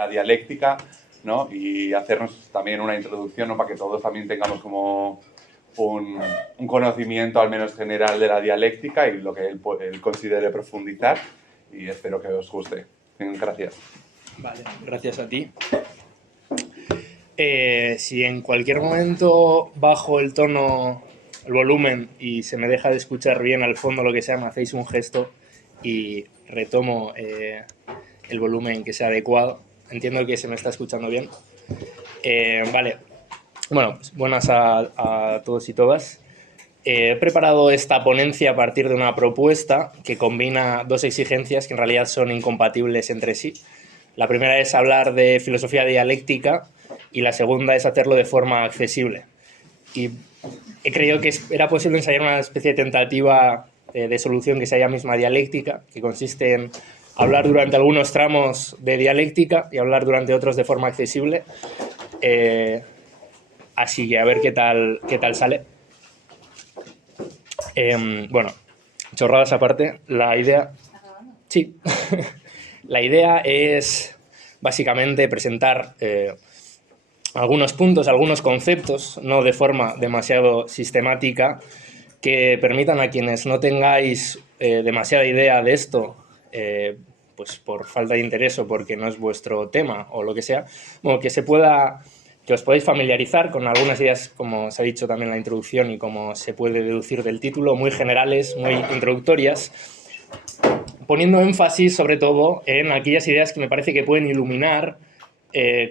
la dialéctica, ¿no? Y hacernos también una introducción, ¿no? Para que todos también tengamos como un conocimiento al menos general de la dialéctica y lo que él considere profundizar, y espero que os guste. Gracias. Vale, gracias a ti. Si en cualquier momento bajo el tono, el volumen, y se me deja de escuchar bien al fondo lo que sea, me hacéis un gesto y retomo el volumen que sea adecuado. Entiendo que se me está escuchando bien. Vale. Bueno, pues buenas a todos y todas. He preparado esta ponencia a partir de una propuesta que combina dos exigencias que en realidad son incompatibles entre sí. La primera es hablar de filosofía dialéctica y la segunda es hacerlo de forma accesible. Y he creído que era posible ensayar una especie de tentativa de solución que sea ella misma dialéctica, que consiste en hablar durante algunos tramos de dialéctica y hablar durante otros de forma accesible. Así que a ver qué tal sale. Bueno, chorradas aparte, la idea... Sí. La idea es básicamente presentar algunos puntos, algunos conceptos, no de forma demasiado sistemática, que permitan a quienes no tengáis demasiada idea de esto, pues por falta de interés o porque no es vuestro tema o lo que sea, bueno, que os podáis familiarizar con algunas ideas, como se ha dicho también en la introducción y como se puede deducir del título, muy generales, muy introductorias, poniendo énfasis sobre todo en aquellas ideas que me parece que pueden iluminar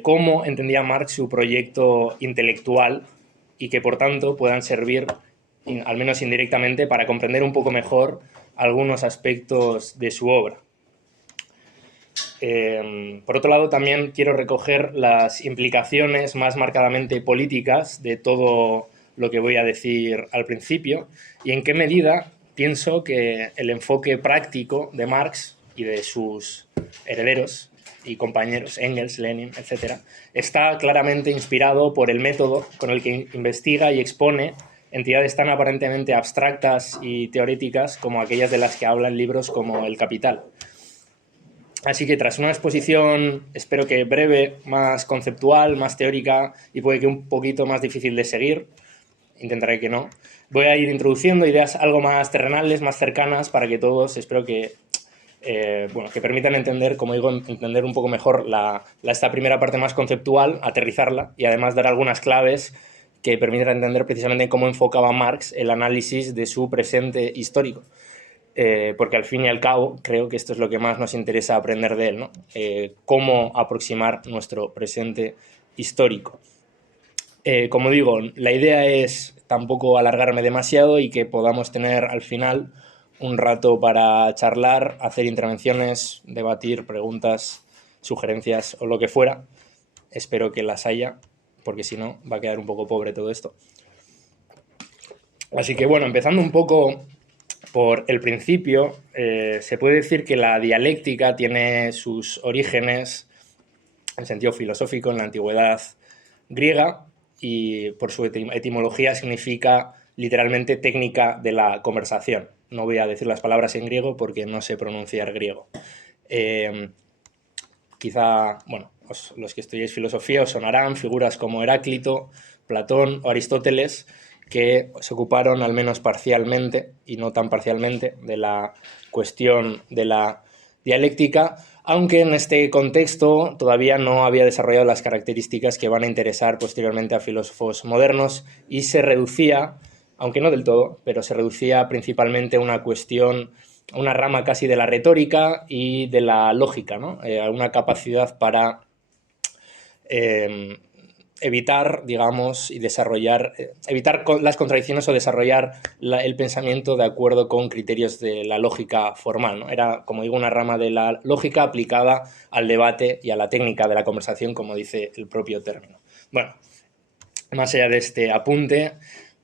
cómo entendía Marx su proyecto intelectual y que por tanto puedan servir, al menos indirectamente, para comprender un poco mejor algunos aspectos de su obra. Por otro lado, también quiero recoger las implicaciones más marcadamente políticas de todo lo que voy a decir al principio y en qué medida pienso que el enfoque práctico de Marx y de sus herederos y compañeros, Engels, Lenin, etc., está claramente inspirado por el método con el que investiga y expone entidades tan aparentemente abstractas y teoréticas como aquellas de las que hablan libros como El Capital. Así que tras una exposición, espero que breve, más conceptual, más teórica y puede que un poquito más difícil de seguir, intentaré que no, voy a ir introduciendo ideas algo más terrenales, más cercanas, para que todos, espero que, que permitan entender, como digo, entender un poco mejor esta primera parte más conceptual, aterrizarla y además dar algunas claves que permitan entender precisamente cómo enfocaba Marx el análisis de su presente histórico. Porque al fin y al cabo creo que esto es lo que más nos interesa aprender de él, ¿no? Cómo aproximar nuestro presente histórico. Como digo, la idea es tampoco alargarme demasiado y que podamos tener al final un rato para charlar, hacer intervenciones, debatir, preguntas, sugerencias o lo que fuera. Espero que las haya, porque si no va a quedar un poco pobre todo esto. Así que bueno, empezando un poco por el principio, se puede decir que la dialéctica tiene sus orígenes en sentido filosófico en la antigüedad griega y por su etimología significa literalmente técnica de la conversación. No voy a decir las palabras en griego porque no sé pronunciar griego. Quizá, bueno, los que estudiáis filosofía os sonarán figuras como Heráclito, Platón o Aristóteles, que se ocuparon al menos parcialmente, y no tan parcialmente, de la cuestión de la dialéctica, aunque en este contexto todavía no había desarrollado las características que van a interesar posteriormente a filósofos modernos y se reducía, aunque no del todo, pero se reducía principalmente a una cuestión, a una rama casi de la retórica y de la lógica, ¿no? A una capacidad para evitar, digamos, y desarrollar, evitar las contradicciones o desarrollar el pensamiento de acuerdo con criterios de la lógica formal, ¿no? Era, como digo, una rama de la lógica aplicada al debate y a la técnica de la conversación, como dice el propio término. Bueno, más allá de este apunte,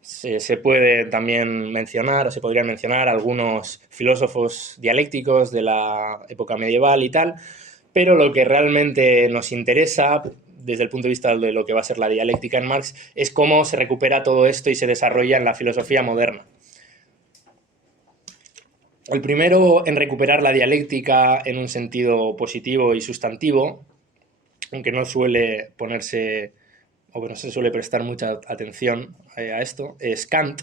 se puede también mencionar, o se podrían mencionar algunos filósofos dialécticos de la época medieval y tal, pero lo que realmente nos interesa desde el punto de vista de lo que va a ser la dialéctica en Marx, es cómo se recupera todo esto y se desarrolla en la filosofía moderna. El primero en recuperar la dialéctica en un sentido positivo y sustantivo aunque no suele ponerse, o no se suele prestar mucha atención a esto, es Kant,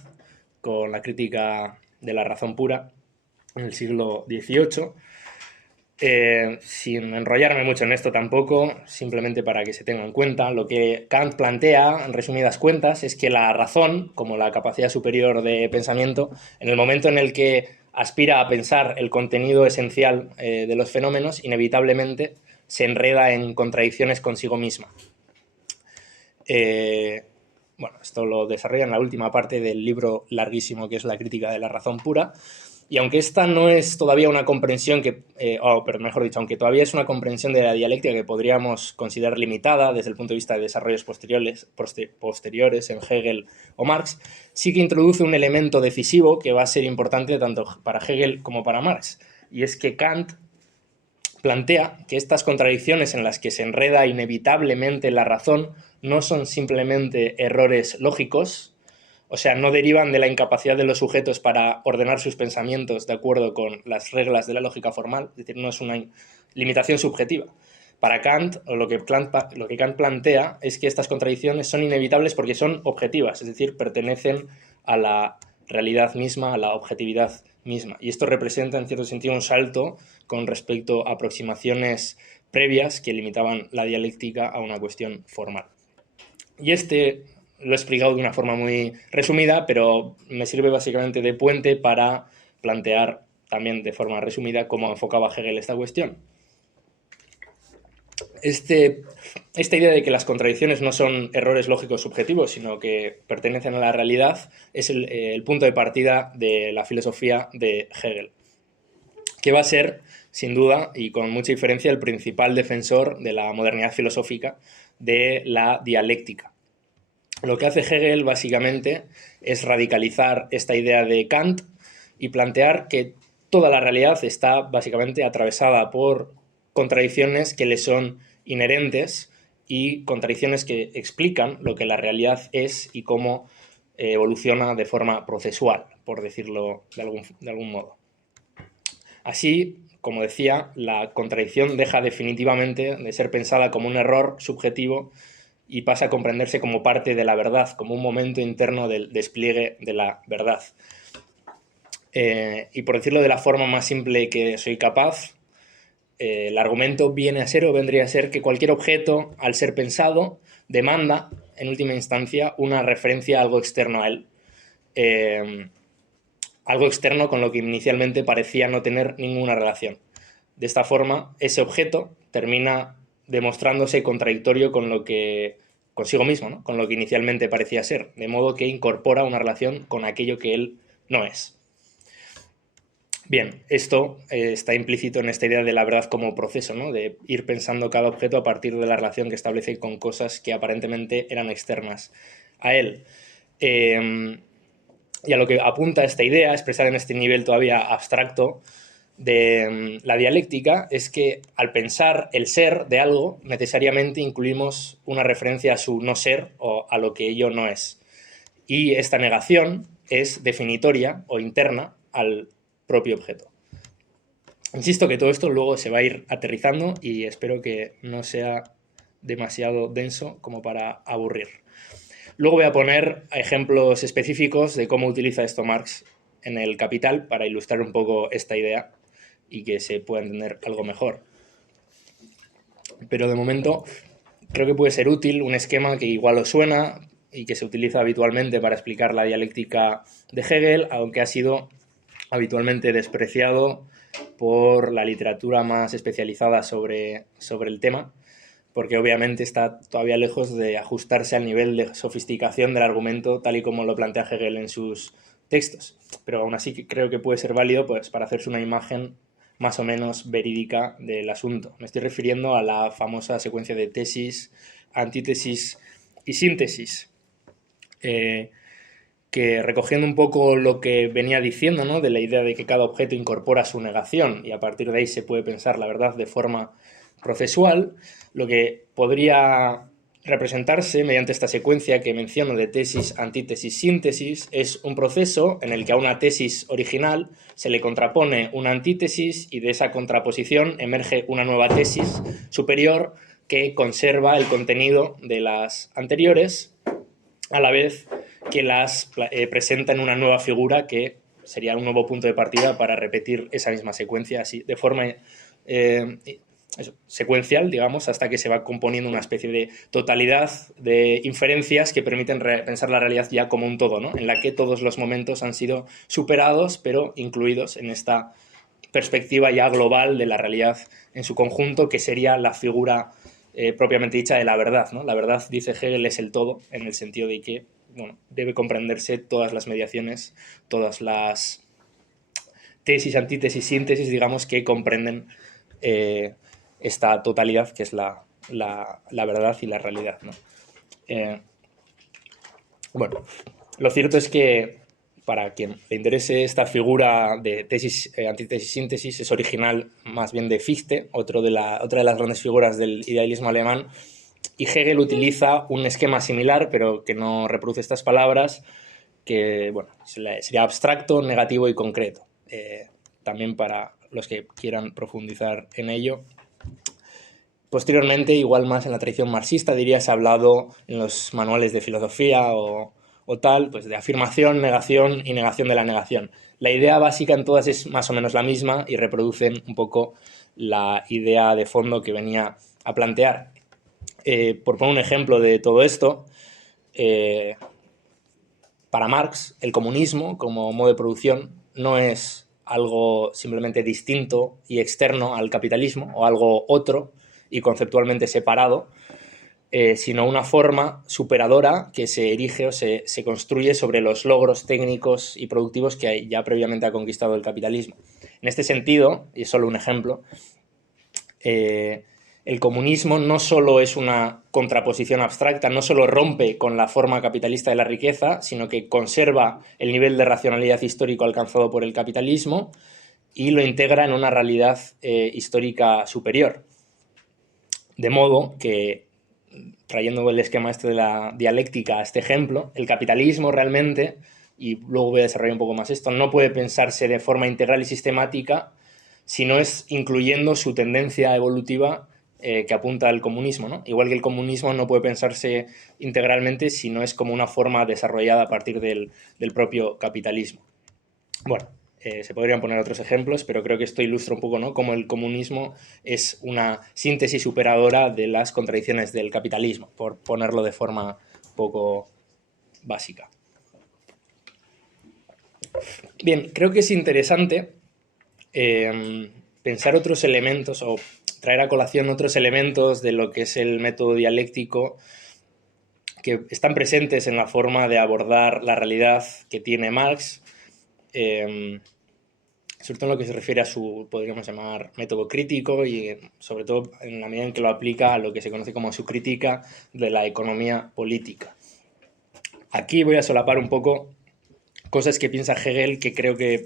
con la crítica de la razón pura en el siglo XVIII. Sin enrollarme mucho en esto tampoco, simplemente para que se tenga en cuenta, lo que Kant plantea, en resumidas cuentas, es que la razón, como la capacidad superior de pensamiento, en el momento en el que aspira a pensar el contenido esencial de los fenómenos, inevitablemente se enreda en contradicciones consigo misma. Bueno, esto lo desarrolla en la última parte del libro larguísimo que es La crítica de la razón pura. Y aunque esta no es todavía una comprensión pero mejor dicho, aunque todavía es una comprensión de la dialéctica que podríamos considerar limitada desde el punto de vista de desarrollos posteriores en Hegel o Marx, sí que introduce un elemento decisivo que va a ser importante tanto para Hegel como para Marx. Y es que Kant plantea que estas contradicciones en las que se enreda inevitablemente la razón no son simplemente errores lógicos, o sea, no derivan de la incapacidad de los sujetos para ordenar sus pensamientos de acuerdo con las reglas de la lógica formal, es decir, no es una limitación subjetiva. Para Kant, lo que Kant plantea es que estas contradicciones son inevitables porque son objetivas, es decir, pertenecen a la realidad misma, a la objetividad misma. Y esto representa, en cierto sentido, un salto con respecto a aproximaciones previas que limitaban la dialéctica a una cuestión formal. Y lo he explicado de una forma muy resumida, pero me sirve básicamente de puente para plantear también de forma resumida cómo enfocaba Hegel esta cuestión. Esta idea de que las contradicciones no son errores lógicos subjetivos, sino que pertenecen a la realidad, es el punto de partida de la filosofía de Hegel, que va a ser, sin duda, y con mucha diferencia, el principal defensor de la modernidad filosófica de la dialéctica. Lo que hace Hegel, básicamente, es radicalizar esta idea de Kant y plantear que toda la realidad está, básicamente, atravesada por contradicciones que le son inherentes y contradicciones que explican lo que la realidad es y cómo evoluciona de forma procesual, por decirlo de algún modo. Así, como decía, la contradicción deja definitivamente de ser pensada como un error subjetivo y pasa a comprenderse como parte de la verdad, como un momento interno del despliegue de la verdad. Y por decirlo de la forma más simple que soy capaz, el argumento viene a ser o vendría a ser que cualquier objeto, al ser pensado, demanda, en última instancia, una referencia a algo externo a él. Algo externo con lo que inicialmente parecía no tener ninguna relación. De esta forma, ese objeto termina demostrándose contradictorio consigo mismo, ¿no? Con lo que inicialmente parecía ser, de modo que incorpora una relación con aquello que él no es. Bien, esto está implícito en esta idea de la verdad como proceso, ¿no? De ir pensando cada objeto a partir de la relación que establece con cosas que aparentemente eran externas a él. Y a lo que apunta esta idea, expresada en este nivel todavía abstracto de la dialéctica, es que al pensar el ser de algo, necesariamente incluimos una referencia a su no ser o a lo que ello no es. Y esta negación es definitoria o interna al propio objeto. Insisto que todo esto luego se va a ir aterrizando y espero que no sea demasiado denso como para aburrir. Luego voy a poner ejemplos específicos de cómo utiliza esto Marx en el Capital para ilustrar un poco esta idea y que se pueda entender algo mejor. Pero de momento creo que puede ser útil un esquema que igual os suena y que se utiliza habitualmente para explicar la dialéctica de Hegel, aunque ha sido habitualmente despreciado por la literatura más especializada sobre el tema, porque obviamente está todavía lejos de ajustarse al nivel de sofisticación del argumento tal y como lo plantea Hegel en sus textos. Pero aún así creo que puede ser válido pues, para hacerse una imagen más o menos verídica del asunto. Me estoy refiriendo a la famosa secuencia de tesis, antítesis y síntesis, que recogiendo un poco lo que venía diciendo, ¿no? De la idea de que cada objeto incorpora su negación y a partir de ahí se puede pensar la verdad de forma procesual, lo que podría representarse mediante esta secuencia que menciono de tesis, antítesis, síntesis, es un proceso en el que a una tesis original se le contrapone una antítesis y de esa contraposición emerge una nueva tesis superior que conserva el contenido de las anteriores, a la vez que las presenta en una nueva figura que sería un nuevo punto de partida para repetir esa misma secuencia así de forma secuencial, digamos, hasta que se va componiendo una especie de totalidad de inferencias que permiten pensar la realidad ya como un todo, ¿no? En la que todos los momentos han sido superados, pero incluidos en esta perspectiva ya global de la realidad en su conjunto, que sería la figura propiamente dicha de la verdad, ¿no? La verdad, dice Hegel, es el todo, en el sentido de que, bueno, debe comprenderse todas las mediaciones, todas las tesis, antítesis, síntesis, digamos, que comprenden esta totalidad que es la verdad y la realidad, ¿no? Bueno, lo cierto es que para quien le interese esta figura de tesis, antítesis, síntesis, es original más bien de Fichte, otra de las grandes figuras del idealismo alemán, y Hegel utiliza un esquema similar, pero que no reproduce estas palabras, que bueno, sería abstracto, negativo y concreto. También para los que quieran profundizar en ello. Posteriormente, igual más en la tradición marxista, diría, se ha hablado en los manuales de filosofía o tal, pues de afirmación, negación y negación de la negación. La idea básica en todas es más o menos la misma y reproducen un poco la idea de fondo que venía a plantear. Por poner un ejemplo de todo esto, para Marx, el comunismo como modo de producción no es algo simplemente distinto y externo al capitalismo o algo otro y conceptualmente separado, sino una forma superadora que se erige o se construye sobre los logros técnicos y productivos que ya previamente ha conquistado el capitalismo. En este sentido, y es solo un ejemplo, el comunismo no solo es una contraposición abstracta, no solo rompe con la forma capitalista de la riqueza, sino que conserva el nivel de racionalidad histórico alcanzado por el capitalismo y lo integra en una realidad histórica superior. De modo que, trayendo el esquema este de la dialéctica a este ejemplo, el capitalismo realmente, y luego voy a desarrollar un poco más esto, no puede pensarse de forma integral y sistemática si no es incluyendo su tendencia evolutiva que apunta al comunismo, ¿no? Igual que el comunismo no puede pensarse integralmente si no es como una forma desarrollada a partir del propio capitalismo. Bueno, se podrían poner otros ejemplos, pero creo que esto ilustra un poco, ¿no?, cómo el comunismo es una síntesis superadora de las contradicciones del capitalismo, por ponerlo de forma poco básica. Bien, creo que es interesante pensar otros elementos o traer a colación otros elementos de lo que es el método dialéctico que están presentes en la forma de abordar la realidad que tiene Marx, sobre todo en lo que se refiere a su, podríamos llamar, método crítico y sobre todo en la medida en que lo aplica a lo que se conoce como su crítica de la economía política. Aquí voy a solapar un poco cosas que piensa Hegel que creo que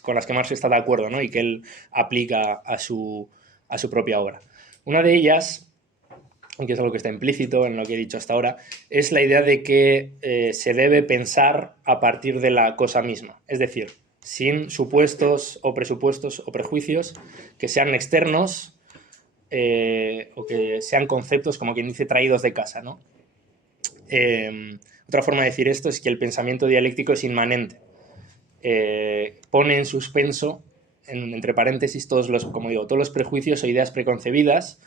con las que Marx está de acuerdo, ¿no?, y que él aplica a su propia obra. Una de ellas, aunque es algo que está implícito en lo que he dicho hasta ahora, es la idea de que se debe pensar a partir de la cosa misma, es decir, sin supuestos o presupuestos o prejuicios que sean externos o que sean conceptos, como quien dice, traídos de casa, ¿no? Otra forma de decir esto es que el pensamiento dialéctico es inmanente. Pone en suspenso, entre paréntesis, todos los prejuicios o ideas preconcebidas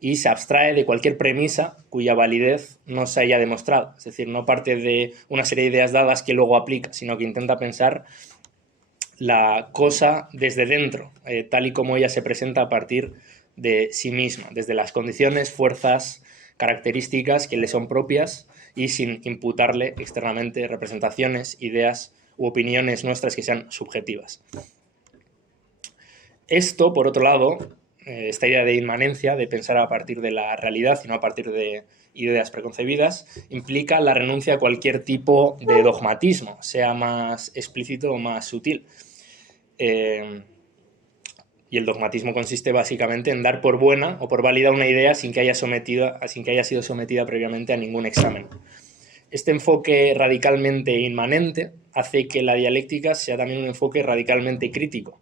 y se abstrae de cualquier premisa cuya validez no se haya demostrado. Es decir, no parte de una serie de ideas dadas que luego aplica, sino que intenta pensar la cosa desde dentro, tal y como ella se presenta a partir de sí misma, desde las condiciones, fuerzas, características que le son propias y sin imputarle externamente representaciones, ideas u opiniones nuestras que sean subjetivas. Esto, por otro lado, esta idea de inmanencia, de pensar a partir de la realidad y no a partir de ideas preconcebidas, implica la renuncia a cualquier tipo de dogmatismo, sea más explícito o más sutil. Y el dogmatismo consiste básicamente en dar por buena o por válida una idea sin que haya sido sometida previamente a ningún examen. Este enfoque radicalmente inmanente hace que la dialéctica sea también un enfoque radicalmente crítico.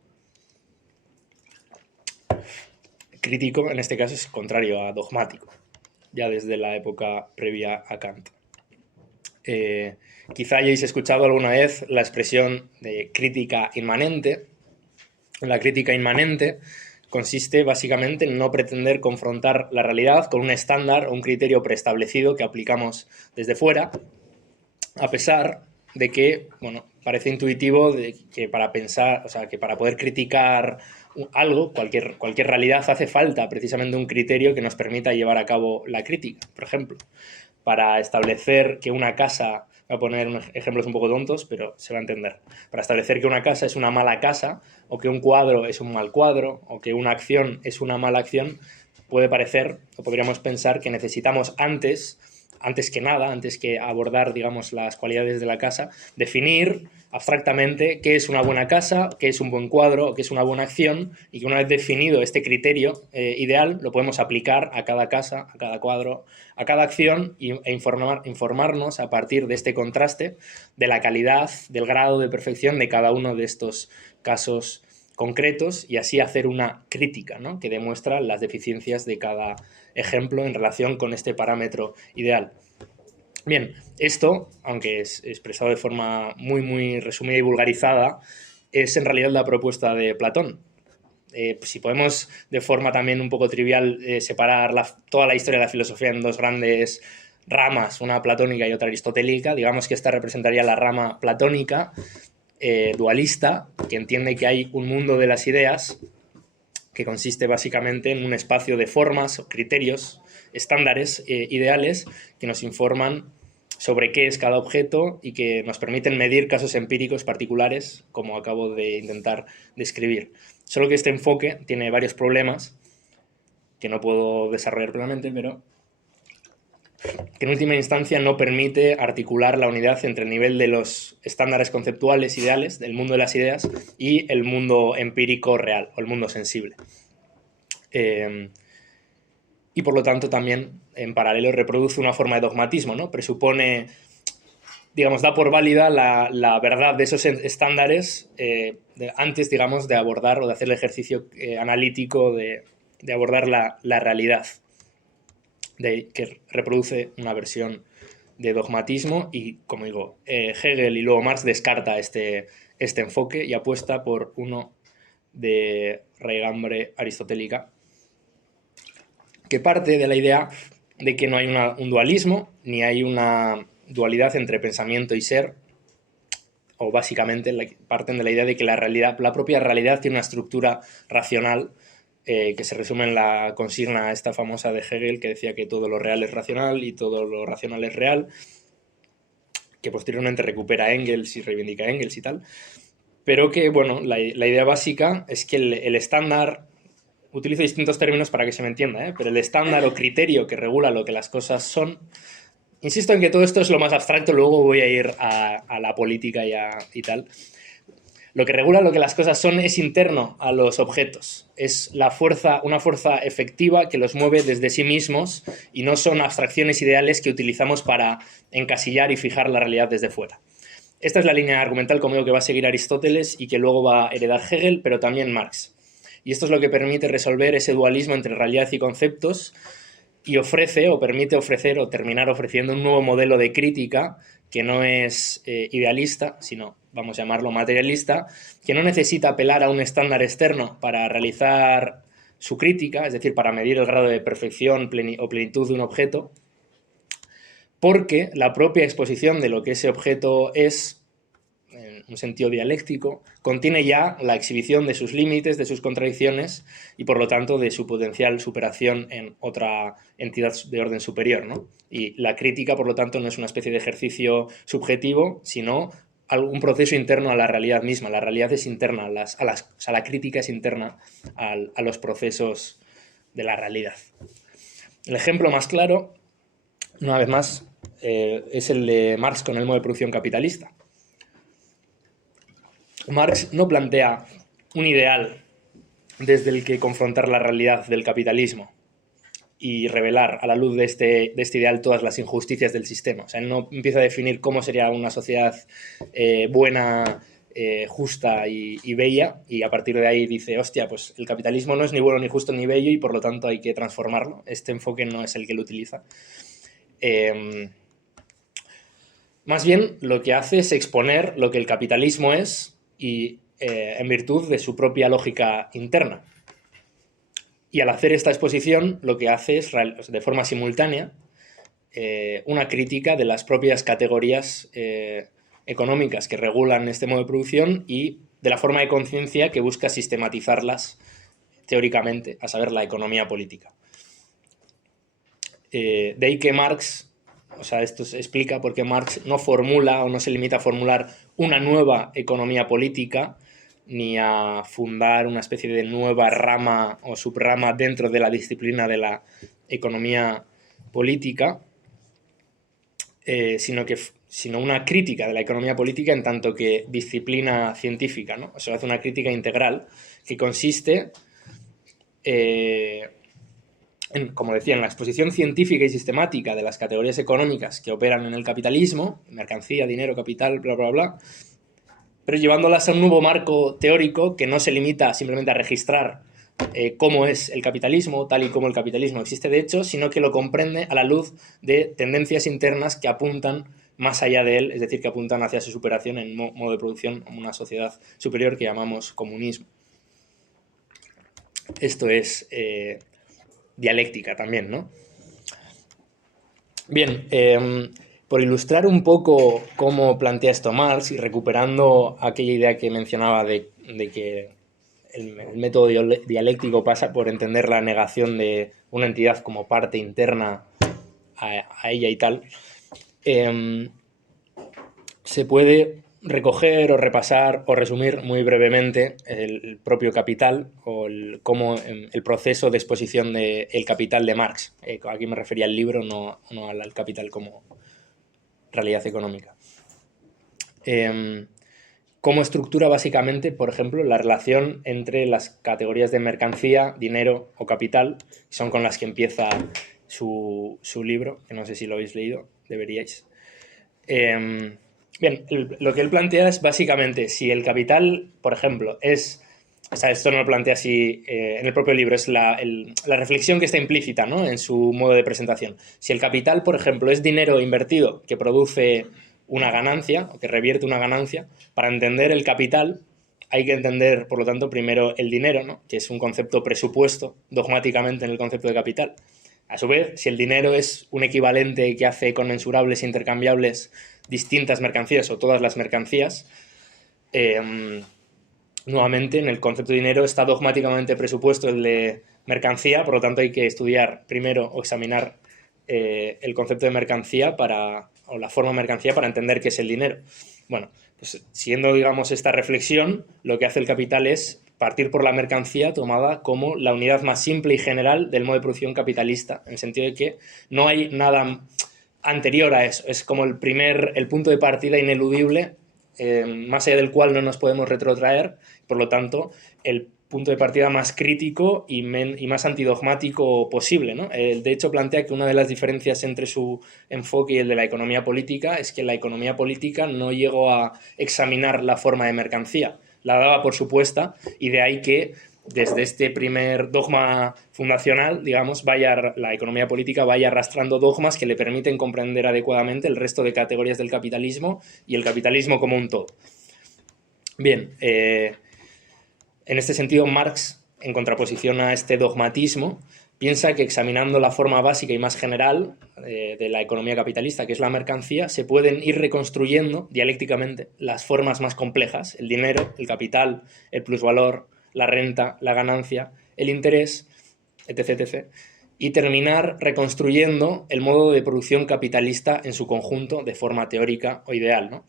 crítico en este caso es contrario a dogmático, ya desde la época previa a Kant. Quizá hayáis escuchado alguna vez la expresión de crítica inmanente. La crítica inmanente consiste básicamente en no pretender confrontar la realidad con un estándar o un criterio preestablecido que aplicamos desde fuera, a pesar de que, bueno, parece intuitivo de que para pensar, o sea, que para poder criticar algo, cualquier realidad, hace falta precisamente un criterio que nos permita llevar a cabo la crítica. Por ejemplo, para establecer que una casa, voy a poner unos ejemplos un poco tontos, pero se va a entender. Para establecer que una casa es una mala casa, o que un cuadro es un mal cuadro, o que una acción es una mala acción, puede parecer, o podríamos pensar, que necesitamos antes que nada, antes que abordar, digamos, las cualidades de la casa, definir abstractamente qué es una buena casa, qué es un buen cuadro, qué es una buena acción, y que una vez definido este criterio ideal, lo podemos aplicar a cada casa, a cada cuadro, a cada acción e informarnos a partir de este contraste de la calidad, del grado de perfección de cada uno de estos casos concretos y así hacer una crítica, ¿no?, que demuestra las deficiencias de cada ejemplo en relación con este parámetro ideal. Bien, esto, aunque es expresado de forma muy resumida y vulgarizada, es en realidad la propuesta de Platón. Si podemos, de forma también un poco trivial, separar toda la historia de la filosofía en dos grandes ramas, una platónica y otra aristotélica, digamos que esta representaría la rama platónica, dualista, que entiende que hay un mundo de las ideas que consiste básicamente en un espacio de formas, criterios, estándares ideales que nos informan sobre qué es cada objeto y que nos permiten medir casos empíricos particulares, como acabo de intentar describir. Solo que este enfoque tiene varios problemas que no puedo desarrollar plenamente, pero que en última instancia no permite articular la unidad entre el nivel de los estándares conceptuales ideales del mundo de las ideas y el mundo empírico real, o el mundo sensible. Y por lo tanto también en paralelo reproduce una forma de dogmatismo, ¿no? Presupone, digamos, da por válida la verdad de esos estándares antes, digamos, de abordar o de hacer el ejercicio analítico de abordar la realidad, que reproduce una versión de dogmatismo y, como digo, Hegel y luego Marx descarta este enfoque y apuesta por uno de raigambre aristotélica, que parte de la idea de que no hay un dualismo, ni hay una dualidad entre pensamiento y ser, o básicamente parten de la idea de que la propia realidad tiene una estructura racional que se resume en la consigna esta famosa de Hegel, que decía que todo lo real es racional y todo lo racional es real, que posteriormente recupera Engels y reivindica Engels y tal, pero que, bueno, la idea básica es que el estándar, utilizo distintos términos para que se me entienda, pero el estándar o criterio que regula lo que las cosas son, insisto en que todo esto es lo más abstracto, luego voy a ir a la política y tal. Lo que regula lo que las cosas son es interno a los objetos. Es una fuerza efectiva que los mueve desde sí mismos y no son abstracciones ideales que utilizamos para encasillar y fijar la realidad desde fuera. Esta es la línea argumental, como digo, que va a seguir Aristóteles y que luego va a heredar Hegel, pero también Marx. Y esto es lo que permite resolver ese dualismo entre realidad y conceptos y ofrece o permite ofrecer o terminar ofreciendo un nuevo modelo de crítica que no es idealista, sino, vamos a llamarlo materialista, que no necesita apelar a un estándar externo para realizar su crítica, es decir, para medir el grado de perfección o plenitud de un objeto, porque la propia exposición de lo que ese objeto es, en un sentido dialéctico, contiene ya la exhibición de sus límites, de sus contradicciones y, por lo tanto, de su potencial superación en otra entidad de orden superior, ¿no? Y la crítica, por lo tanto, no es una especie de ejercicio subjetivo, sino un proceso interno a la realidad misma. La realidad es interna, la crítica es interna a los procesos de la realidad. El ejemplo más claro, una vez más, es el de Marx con el modo de producción capitalista. Marx no plantea un ideal desde el que confrontar la realidad del capitalismo y revelar a la luz de este ideal todas las injusticias del sistema. O sea, él no empieza a definir cómo sería una sociedad buena justa y bella, y a partir de ahí dice, hostia, pues el capitalismo no es ni bueno, ni justo, ni bello, y por lo tanto hay que transformarlo. Este enfoque no es el que él utiliza. Más bien lo que hace es exponer lo que el capitalismo es y en virtud de su propia lógica interna. Y al hacer esta exposición lo que hace es, de forma simultánea, una crítica de las propias categorías económicas que regulan este modo de producción y de la forma de conciencia que busca sistematizarlas teóricamente, a saber, la economía política. De ahí que Marx, o sea, esto se explica por qué Marx no formula o no se limita a formular una nueva economía política, ni a fundar una especie de nueva rama o subrama dentro de la disciplina de la economía política, sino una crítica de la economía política en tanto que disciplina científica, ¿no? O sea, hace una crítica integral que consiste, como decía, en la exposición científica y sistemática de las categorías económicas que operan en el capitalismo, mercancía, dinero, capital, bla, bla, bla, pero llevándolas a un nuevo marco teórico que no se limita simplemente a registrar cómo es el capitalismo, tal y como el capitalismo existe de hecho, sino que lo comprende a la luz de tendencias internas que apuntan más allá de él, es decir, que apuntan hacia su superación en modo de producción, en una sociedad superior que llamamos comunismo. Esto es dialéctica también, ¿no? Bien, por ilustrar un poco cómo plantea esto Marx y recuperando aquella idea que mencionaba de que el método dialéctico pasa por entender la negación de una entidad como parte interna a ella y tal, se puede recoger o repasar o resumir muy brevemente el propio Capital o el proceso de exposición del Capital de Marx. Aquí me refería al libro, no al Capital como realidad económica. Cómo estructura básicamente, por ejemplo, la relación entre las categorías de mercancía, dinero o capital, que son con las que empieza su libro, que no sé si lo habéis leído, deberíais. Bien, lo que él plantea es básicamente si el capital, por ejemplo, es... O sea, esto no lo plantea así en el propio libro, es la reflexión que está implícita, ¿no?, en su modo de presentación. Si el capital, por ejemplo, es dinero invertido que produce una ganancia o que revierte una ganancia, para entender el capital hay que entender, por lo tanto, primero el dinero, ¿no?, que es un concepto presupuesto dogmáticamente en el concepto de capital. A su vez, si el dinero es un equivalente que hace conmensurables e intercambiables distintas mercancías o todas las mercancías, nuevamente en el concepto de dinero está dogmáticamente presupuesto el de mercancía, por lo tanto hay que estudiar primero o examinar el concepto de mercancía o la forma de mercancía para entender qué es el dinero. Bueno, pues siendo, digamos, esta reflexión, lo que hace el capital es partir por la mercancía tomada como la unidad más simple y general del modo de producción capitalista, en el sentido de que no hay nada anterior a eso, es como el punto de partida ineludible, más allá del cual no nos podemos retrotraer, por lo tanto, el punto de partida más crítico y más antidogmático posible, ¿no? De hecho, plantea que una de las diferencias entre su enfoque y el de la economía política es que la economía política no llegó a examinar la forma de mercancía, la daba por supuesta, y de ahí que desde este primer dogma fundacional, digamos, la economía política vaya arrastrando dogmas que le permiten comprender adecuadamente el resto de categorías del capitalismo y el capitalismo como un todo. Bien, en este sentido, Marx, en contraposición a este dogmatismo, piensa que examinando la forma básica y más general de la economía capitalista, que es la mercancía, se pueden ir reconstruyendo dialécticamente las formas más complejas, el dinero, el capital, el plusvalor, la renta, la ganancia, el interés, etc., etc., y terminar reconstruyendo el modo de producción capitalista en su conjunto de forma teórica o ideal, ¿no?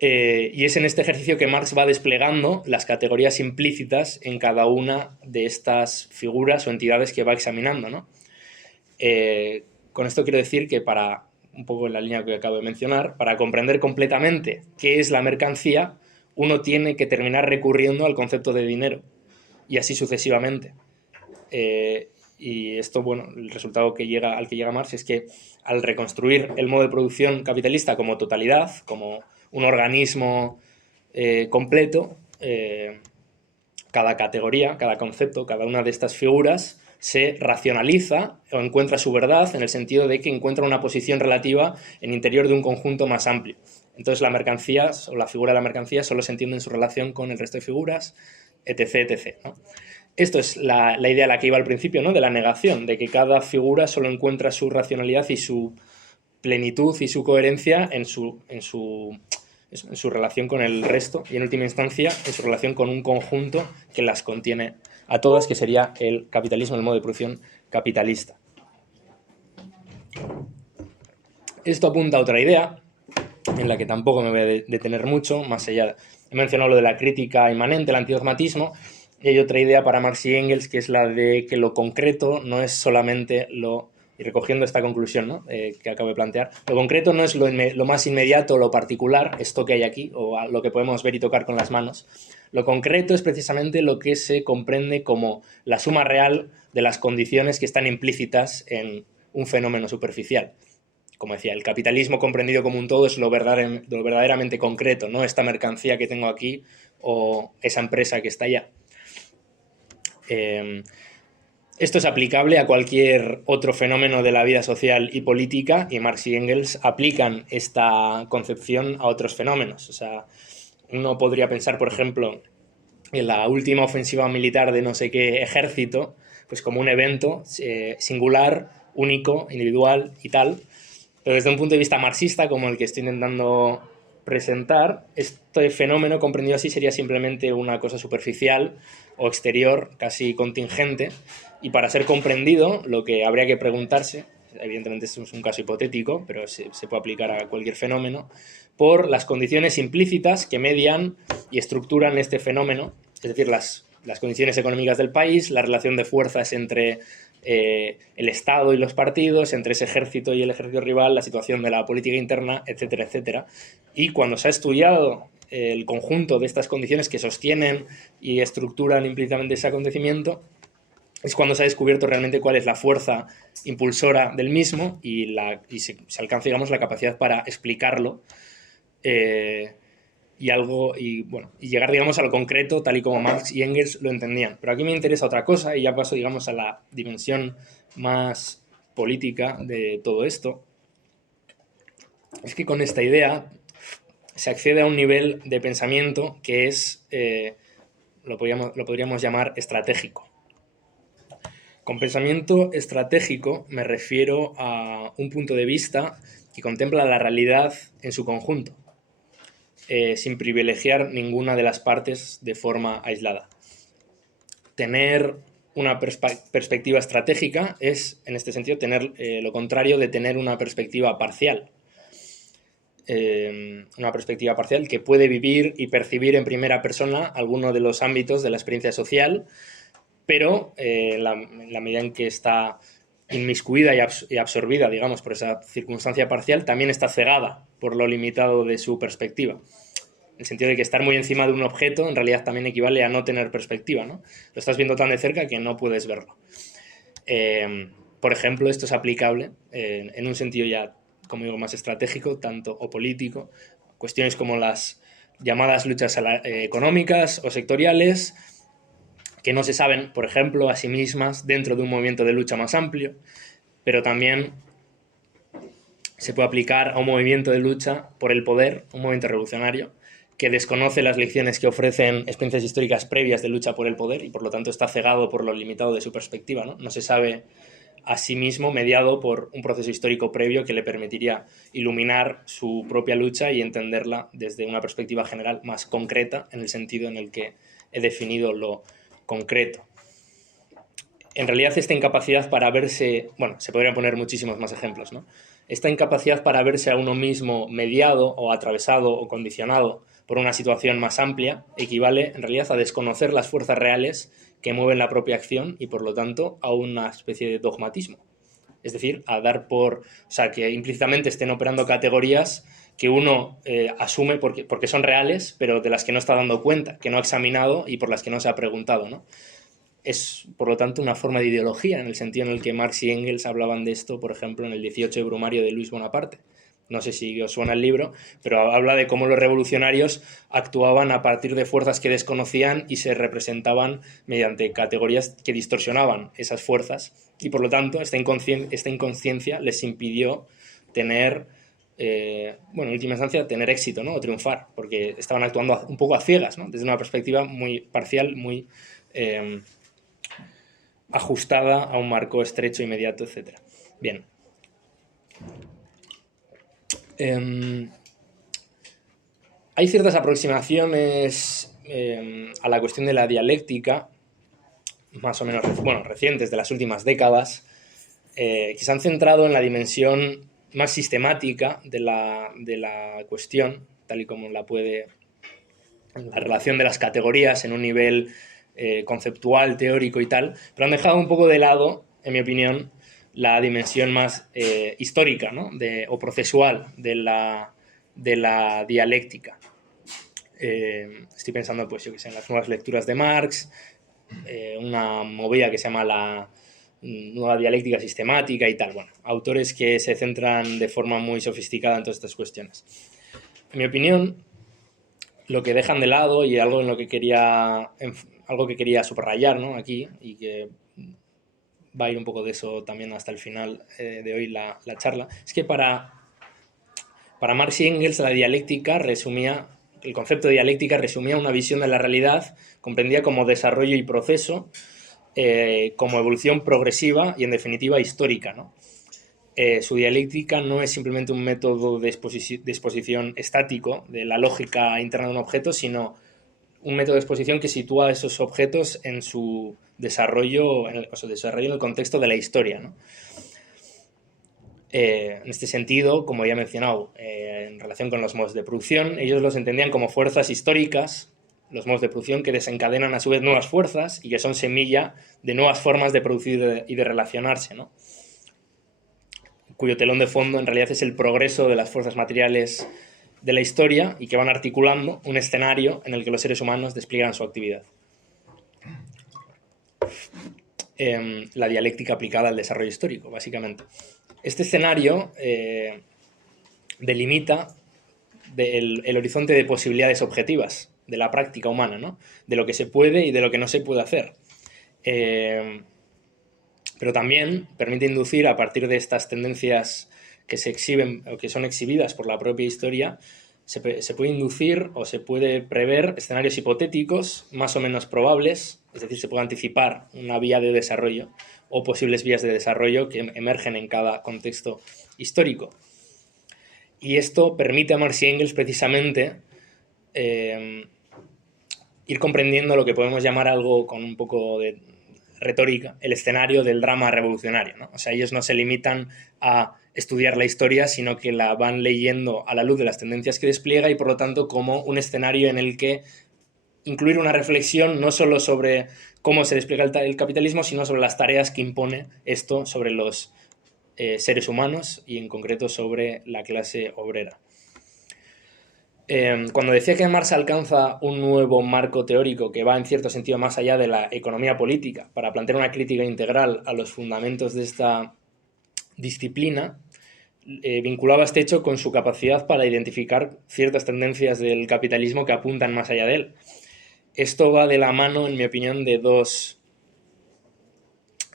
Y es en este ejercicio que Marx va desplegando las categorías implícitas en cada una de estas figuras o entidades que va examinando, ¿no? Con esto quiero decir que un poco en la línea que acabo de mencionar, para comprender completamente qué es la mercancía, uno tiene que terminar recurriendo al concepto de dinero, y así sucesivamente. Y esto, bueno, el resultado al que llega Marx es que al reconstruir el modo de producción capitalista como totalidad, como un organismo completo, cada categoría, cada concepto, cada una de estas figuras se racionaliza o encuentra su verdad en el sentido de que encuentra una posición relativa en el interior de un conjunto más amplio. Entonces la mercancía o la figura de la mercancía solo se entiende en su relación con el resto de figuras, etc. etc., ¿no? Esto es la idea a la que iba al principio, ¿no? De la negación, de que cada figura solo encuentra su racionalidad y su plenitud y su coherencia en su relación con el resto y, en última instancia, en su relación con un conjunto que las contiene a todas, que sería el capitalismo, el modo de producción capitalista. Esto apunta a otra idea, en la que tampoco me voy a detener mucho, más allá. He mencionado lo de la crítica inmanente, el antidogmatismo, y hay otra idea para Marx y Engels, que es la de que lo concreto no es solamente lo... Y recogiendo esta conclusión, ¿no? Que acabo de plantear, lo concreto no es lo más inmediato, lo particular, esto que hay aquí, o lo que podemos ver y tocar con las manos. Lo concreto es precisamente lo que se comprende como la suma real de las condiciones que están implícitas en un fenómeno superficial. Como decía, el capitalismo comprendido como un todo es lo verdaderamente concreto, no esta mercancía que tengo aquí o esa empresa que está allá. Esto es aplicable a cualquier otro fenómeno de la vida social y política, y Marx y Engels aplican esta concepción a otros fenómenos. O sea, uno podría pensar, por ejemplo, en la última ofensiva militar de no sé qué ejército, pues como un evento singular, único, individual y tal. Pero desde un punto de vista marxista, como el que estoy intentando presentar, este fenómeno comprendido así sería simplemente una cosa superficial o exterior, casi contingente, y para ser comprendido lo que habría que preguntarse, evidentemente esto es un caso hipotético, pero se puede aplicar a cualquier fenómeno, por las condiciones implícitas que median y estructuran este fenómeno, es decir, las condiciones económicas del país, la relación de fuerzas entre el Estado y los partidos, entre ese ejército y el ejército rival, la situación de la política interna, etcétera, etcétera. Y cuando se ha estudiado el conjunto de estas condiciones que sostienen y estructuran implícitamente ese acontecimiento, es cuando se ha descubierto realmente cuál es la fuerza impulsora del mismo y se alcanza, digamos, la capacidad para explicarlo y llegar, digamos, a lo concreto tal y como Marx y Engels lo entendían. Pero aquí me interesa otra cosa y ya paso, digamos, a la dimensión más política de todo esto. Es que con esta idea se accede a un nivel de pensamiento que es, lo podríamos llamar estratégico. Con pensamiento estratégico me refiero a un punto de vista que contempla la realidad en su conjunto, sin privilegiar ninguna de las partes de forma aislada. Tener una perspectiva estratégica es, en este sentido, tener lo contrario de tener una perspectiva parcial. Una perspectiva parcial que puede vivir y percibir en primera persona alguno de los ámbitos de la experiencia social, pero en la medida en que está inmiscuida y absorbida, digamos, por esa circunstancia parcial, también está cegada por lo limitado de su perspectiva. En el sentido de que estar muy encima de un objeto en realidad también equivale a no tener perspectiva, ¿no? Lo estás viendo tan de cerca que no puedes verlo. Por ejemplo, esto es aplicable en un sentido ya, como digo, más estratégico, tanto o político, cuestiones como las llamadas luchas económicas o sectoriales, que no se saben, por ejemplo, a sí mismas dentro de un movimiento de lucha más amplio, pero también se puede aplicar a un movimiento de lucha por el poder, un movimiento revolucionario, que desconoce las lecciones que ofrecen experiencias históricas previas de lucha por el poder y por lo tanto está cegado por lo limitado de su perspectiva, ¿no? No se sabe a sí mismo mediado por un proceso histórico previo que le permitiría iluminar su propia lucha y entenderla desde una perspectiva general más concreta, en el sentido en el que he definido lo concreto. En realidad esta incapacidad para verse, bueno, se podrían poner muchísimos más ejemplos, ¿no? Esta incapacidad para verse a uno mismo mediado o atravesado o condicionado por una situación más amplia equivale en realidad a desconocer las fuerzas reales que mueven la propia acción y por lo tanto a una especie de dogmatismo. Es decir, a dar por, o sea, que implícitamente estén operando categorías que uno asume porque son reales, pero de las que no está dando cuenta, que no ha examinado y por las que no se ha preguntado, ¿no? Es, por lo tanto, una forma de ideología, en el sentido en el que Marx y Engels hablaban de esto, por ejemplo, en el 18 de Brumario de Luis Bonaparte, No sé si os suena el libro, pero habla de cómo los revolucionarios actuaban a partir de fuerzas que desconocían y se representaban mediante categorías que distorsionaban esas fuerzas, y por lo tanto esta inconsciencia les impidió tener, en última instancia, tener éxito, ¿no? O triunfar, porque estaban actuando un poco a ciegas, ¿no? Desde una perspectiva muy parcial, muy ajustada a un marco estrecho, inmediato, etc. Bien. Hay ciertas aproximaciones a la cuestión de la dialéctica, más o menos recientes, de las últimas décadas, que se han centrado en la dimensión más sistemática de la cuestión, tal y como la puede la relación de las categorías en un nivel conceptual, teórico y tal, pero han dejado un poco de lado, en mi opinión, la dimensión más histórica, ¿no? O procesual de la dialéctica. Estoy pensando, pues, en las nuevas lecturas de Marx, una movida que se llama la nueva dialéctica sistemática y tal. Bueno, autores que se centran de forma muy sofisticada en todas estas cuestiones. En mi opinión, lo que dejan de lado, y algo que quería subrayar, ¿no? Aquí, y que va a ir un poco de eso también hasta el final de hoy la charla, es que para Marx y Engels el concepto de dialéctica resumía una visión de la realidad, comprendía como desarrollo y proceso, como evolución progresiva y, en definitiva, histórica, ¿no? Su dialéctica no es simplemente un método de exposición estático de la lógica interna de un objeto, sino un método de exposición que sitúa esos objetos en su desarrollo, en el contexto de la historia, ¿no? En este sentido, como ya he mencionado, en relación con los modos de producción, ellos los entendían como fuerzas históricas, los modos de producción que desencadenan a su vez nuevas fuerzas y que son semilla de nuevas formas de producir y de relacionarse, ¿no? Cuyo telón de fondo en realidad es el progreso de las fuerzas materiales de la historia y que van articulando un escenario en el que los seres humanos despliegan su actividad. La dialéctica aplicada al desarrollo histórico, básicamente. Este escenario delimita el horizonte de posibilidades objetivas de la práctica humana, ¿no? De lo que se puede y de lo que no se puede hacer. Pero también permite inducir, a partir de estas tendencias que se exhiben o que son exhibidas por la propia historia, se puede inducir o se puede prever escenarios hipotéticos más o menos probables, es decir, se puede anticipar una vía de desarrollo o posibles vías de desarrollo que emergen en cada contexto histórico. Y esto permite a Marx y Engels precisamente ir comprendiendo lo que podemos llamar, algo con un poco de retórica, el escenario del drama revolucionario, ¿no? O sea, ellos no se limitan a estudiar la historia, sino que la van leyendo a la luz de las tendencias que despliega y, por lo tanto, como un escenario en el que incluir una reflexión no solo sobre cómo se despliega el capitalismo, sino sobre las tareas que impone esto sobre los seres humanos y, en concreto, sobre la clase obrera. Cuando decía que Marx alcanza un nuevo marco teórico que va en cierto sentido más allá de la economía política para plantear una crítica integral a los fundamentos de esta disciplina, vinculaba este hecho con su capacidad para identificar ciertas tendencias del capitalismo que apuntan más allá de él. Esto va de la mano, en mi opinión, de dos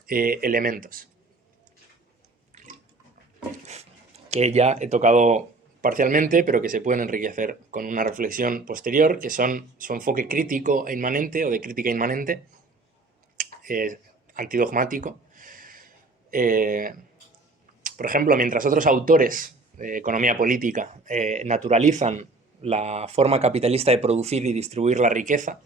elementos que ya he tocado parcialmente, pero que se pueden enriquecer con una reflexión posterior, que son su enfoque crítico e inmanente, o de crítica inmanente, antidogmático. Por ejemplo, mientras otros autores de economía política naturalizan la forma capitalista de producir y distribuir la riqueza,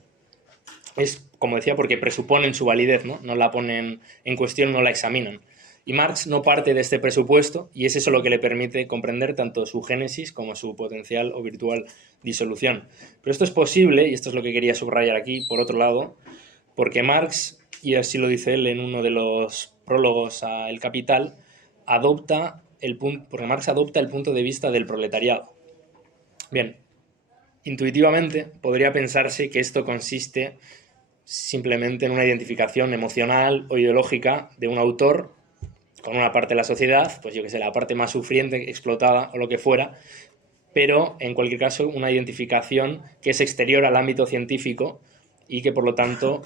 es, como decía, porque presuponen su validez, ¿no? No la ponen en cuestión, no la examinan. Y Marx no parte de este presupuesto, y es eso lo que le permite comprender tanto su génesis como su potencial o virtual disolución. Pero esto es posible, y esto es lo que quería subrayar aquí, por otro lado, porque Marx, y así lo dice él en uno de los prólogos a El Capital, porque Marx adopta el punto de vista del proletariado. Bien, intuitivamente podría pensarse que esto consiste simplemente en una identificación emocional o ideológica de un autor con una parte de la sociedad, pues yo que sé, la parte más sufriente, explotada o lo que fuera, pero en cualquier caso una identificación que es exterior al ámbito científico y que por lo tanto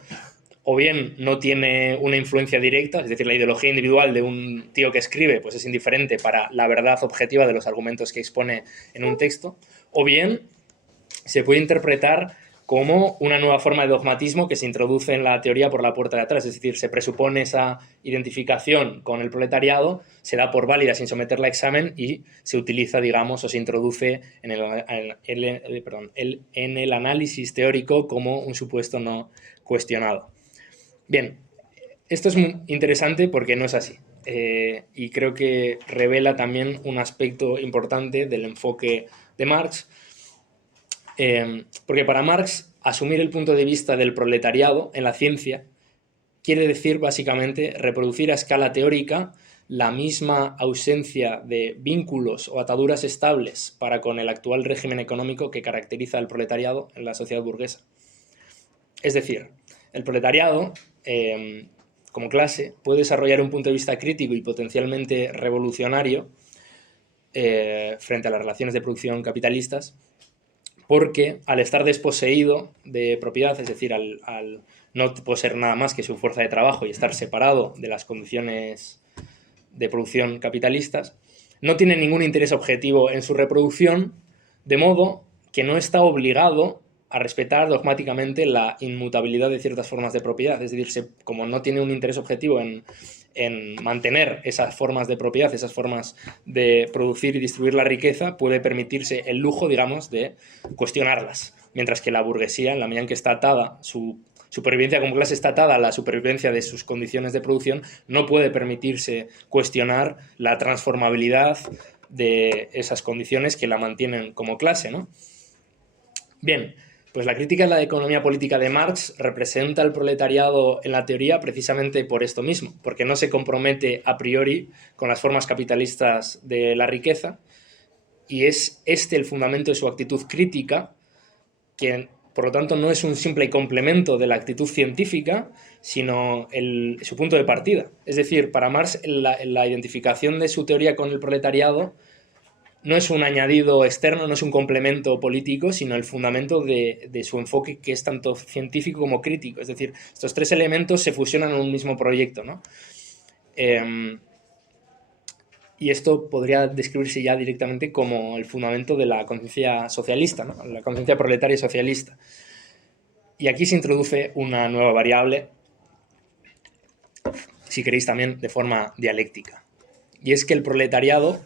o bien no tiene una influencia directa, es decir, la ideología individual de un tío que escribe pues es indiferente para la verdad objetiva de los argumentos que expone en un texto, o bien se puede interpretar como una nueva forma de dogmatismo que se introduce en la teoría por la puerta de atrás, es decir, se presupone esa identificación con el proletariado, se da por válida sin someterla a examen y se utiliza, digamos, o se introduce en el análisis teórico como un supuesto no cuestionado. Bien, esto es muy interesante porque no es así. Y creo que revela también un aspecto importante del enfoque de Marx, porque para Marx asumir el punto de vista del proletariado en la ciencia quiere decir básicamente reproducir a escala teórica la misma ausencia de vínculos o ataduras estables para con el actual régimen económico que caracteriza al proletariado en la sociedad burguesa. Es decir, el proletariado, como clase, puede desarrollar un punto de vista crítico y potencialmente revolucionario frente a las relaciones de producción capitalistas, porque al estar desposeído de propiedad, es decir, al no poseer nada más que su fuerza de trabajo y estar separado de las condiciones de producción capitalistas, no tiene ningún interés objetivo en su reproducción, de modo que no está obligado a respetar dogmáticamente la inmutabilidad de ciertas formas de propiedad. Es decir, como no tiene un interés objetivo en mantener esas formas de propiedad, esas formas de producir y distribuir la riqueza, puede permitirse el lujo, digamos, de cuestionarlas. Mientras que la burguesía, en la medida en que está atada, su supervivencia como clase está atada a la supervivencia de sus condiciones de producción, no puede permitirse cuestionar la transformabilidad de esas condiciones que la mantienen como clase, ¿no? Bien, pues la crítica a la economía política de Marx representa al proletariado en la teoría precisamente por esto mismo, porque no se compromete a priori con las formas capitalistas de la riqueza, y es este el fundamento de su actitud crítica, que por lo tanto no es un simple complemento de la actitud científica, sino su punto de partida. Es decir, para Marx la identificación de su teoría con el proletariado no es un añadido externo, no es un complemento político, sino el fundamento de su enfoque, que es tanto científico como crítico. Es decir, estos tres elementos se fusionan en un mismo proyecto, ¿no? Y esto podría describirse ya directamente como el fundamento de la conciencia socialista, ¿no? La conciencia proletaria y socialista. Y aquí se introduce una nueva variable, si queréis también de forma dialéctica. Y es que el proletariado,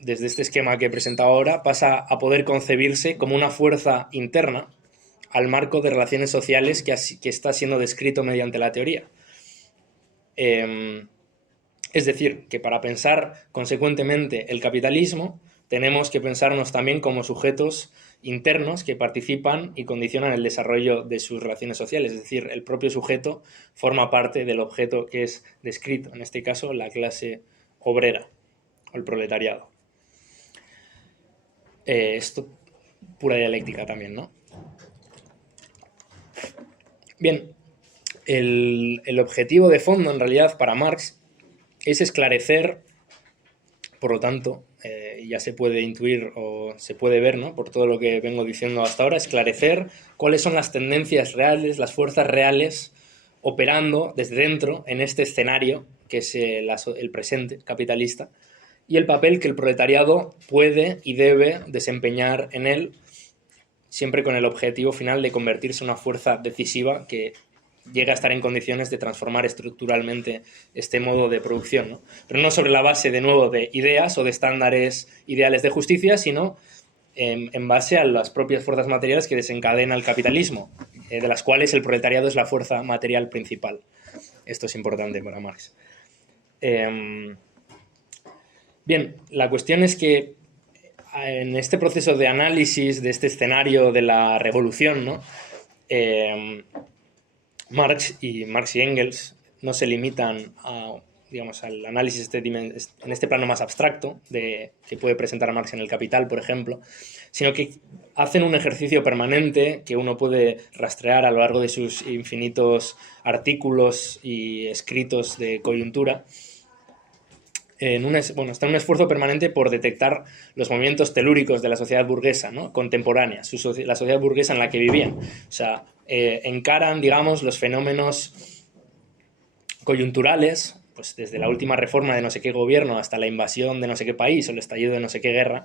desde este esquema que he presentado ahora, pasa a poder concebirse como una fuerza interna al marco de relaciones sociales que está siendo descrito mediante la teoría. Es decir, que para pensar consecuentemente el capitalismo tenemos que pensarnos también como sujetos internos que participan y condicionan el desarrollo de sus relaciones sociales. Es decir, el propio sujeto forma parte del objeto que es descrito, en este caso la clase obrera o el proletariado. Esto pura dialéctica también, ¿no? Bien, el objetivo de fondo en realidad para Marx es esclarecer, por lo tanto, ya se puede intuir o se puede ver, ¿no?, por todo lo que vengo diciendo hasta ahora, esclarecer cuáles son las tendencias reales, las fuerzas reales operando desde dentro en este escenario que es el presente capitalista, y el papel que el proletariado puede y debe desempeñar en él, siempre con el objetivo final de convertirse en una fuerza decisiva que llega a estar en condiciones de transformar estructuralmente este modo de producción, ¿no? Pero no sobre la base, de nuevo, de ideas o de estándares ideales de justicia, sino en base a las propias fuerzas materiales que desencadena el capitalismo, de las cuales el proletariado es la fuerza material principal. Esto es importante para Marx. Bien, la cuestión es que en este proceso de análisis de este escenario de la revolución, ¿no?, Marx y Engels no se limitan a, digamos, al análisis en este plano más abstracto que puede presentar Marx en El Capital, por ejemplo, sino que hacen un ejercicio permanente que uno puede rastrear a lo largo de sus infinitos artículos y escritos de coyuntura, está en un esfuerzo permanente por detectar los movimientos telúricos de la sociedad burguesa, ¿no? Contemporánea, la sociedad burguesa en la que vivían. O sea, encaran, digamos, los fenómenos coyunturales, pues desde la última reforma de no sé qué gobierno hasta la invasión de no sé qué país o el estallido de no sé qué guerra,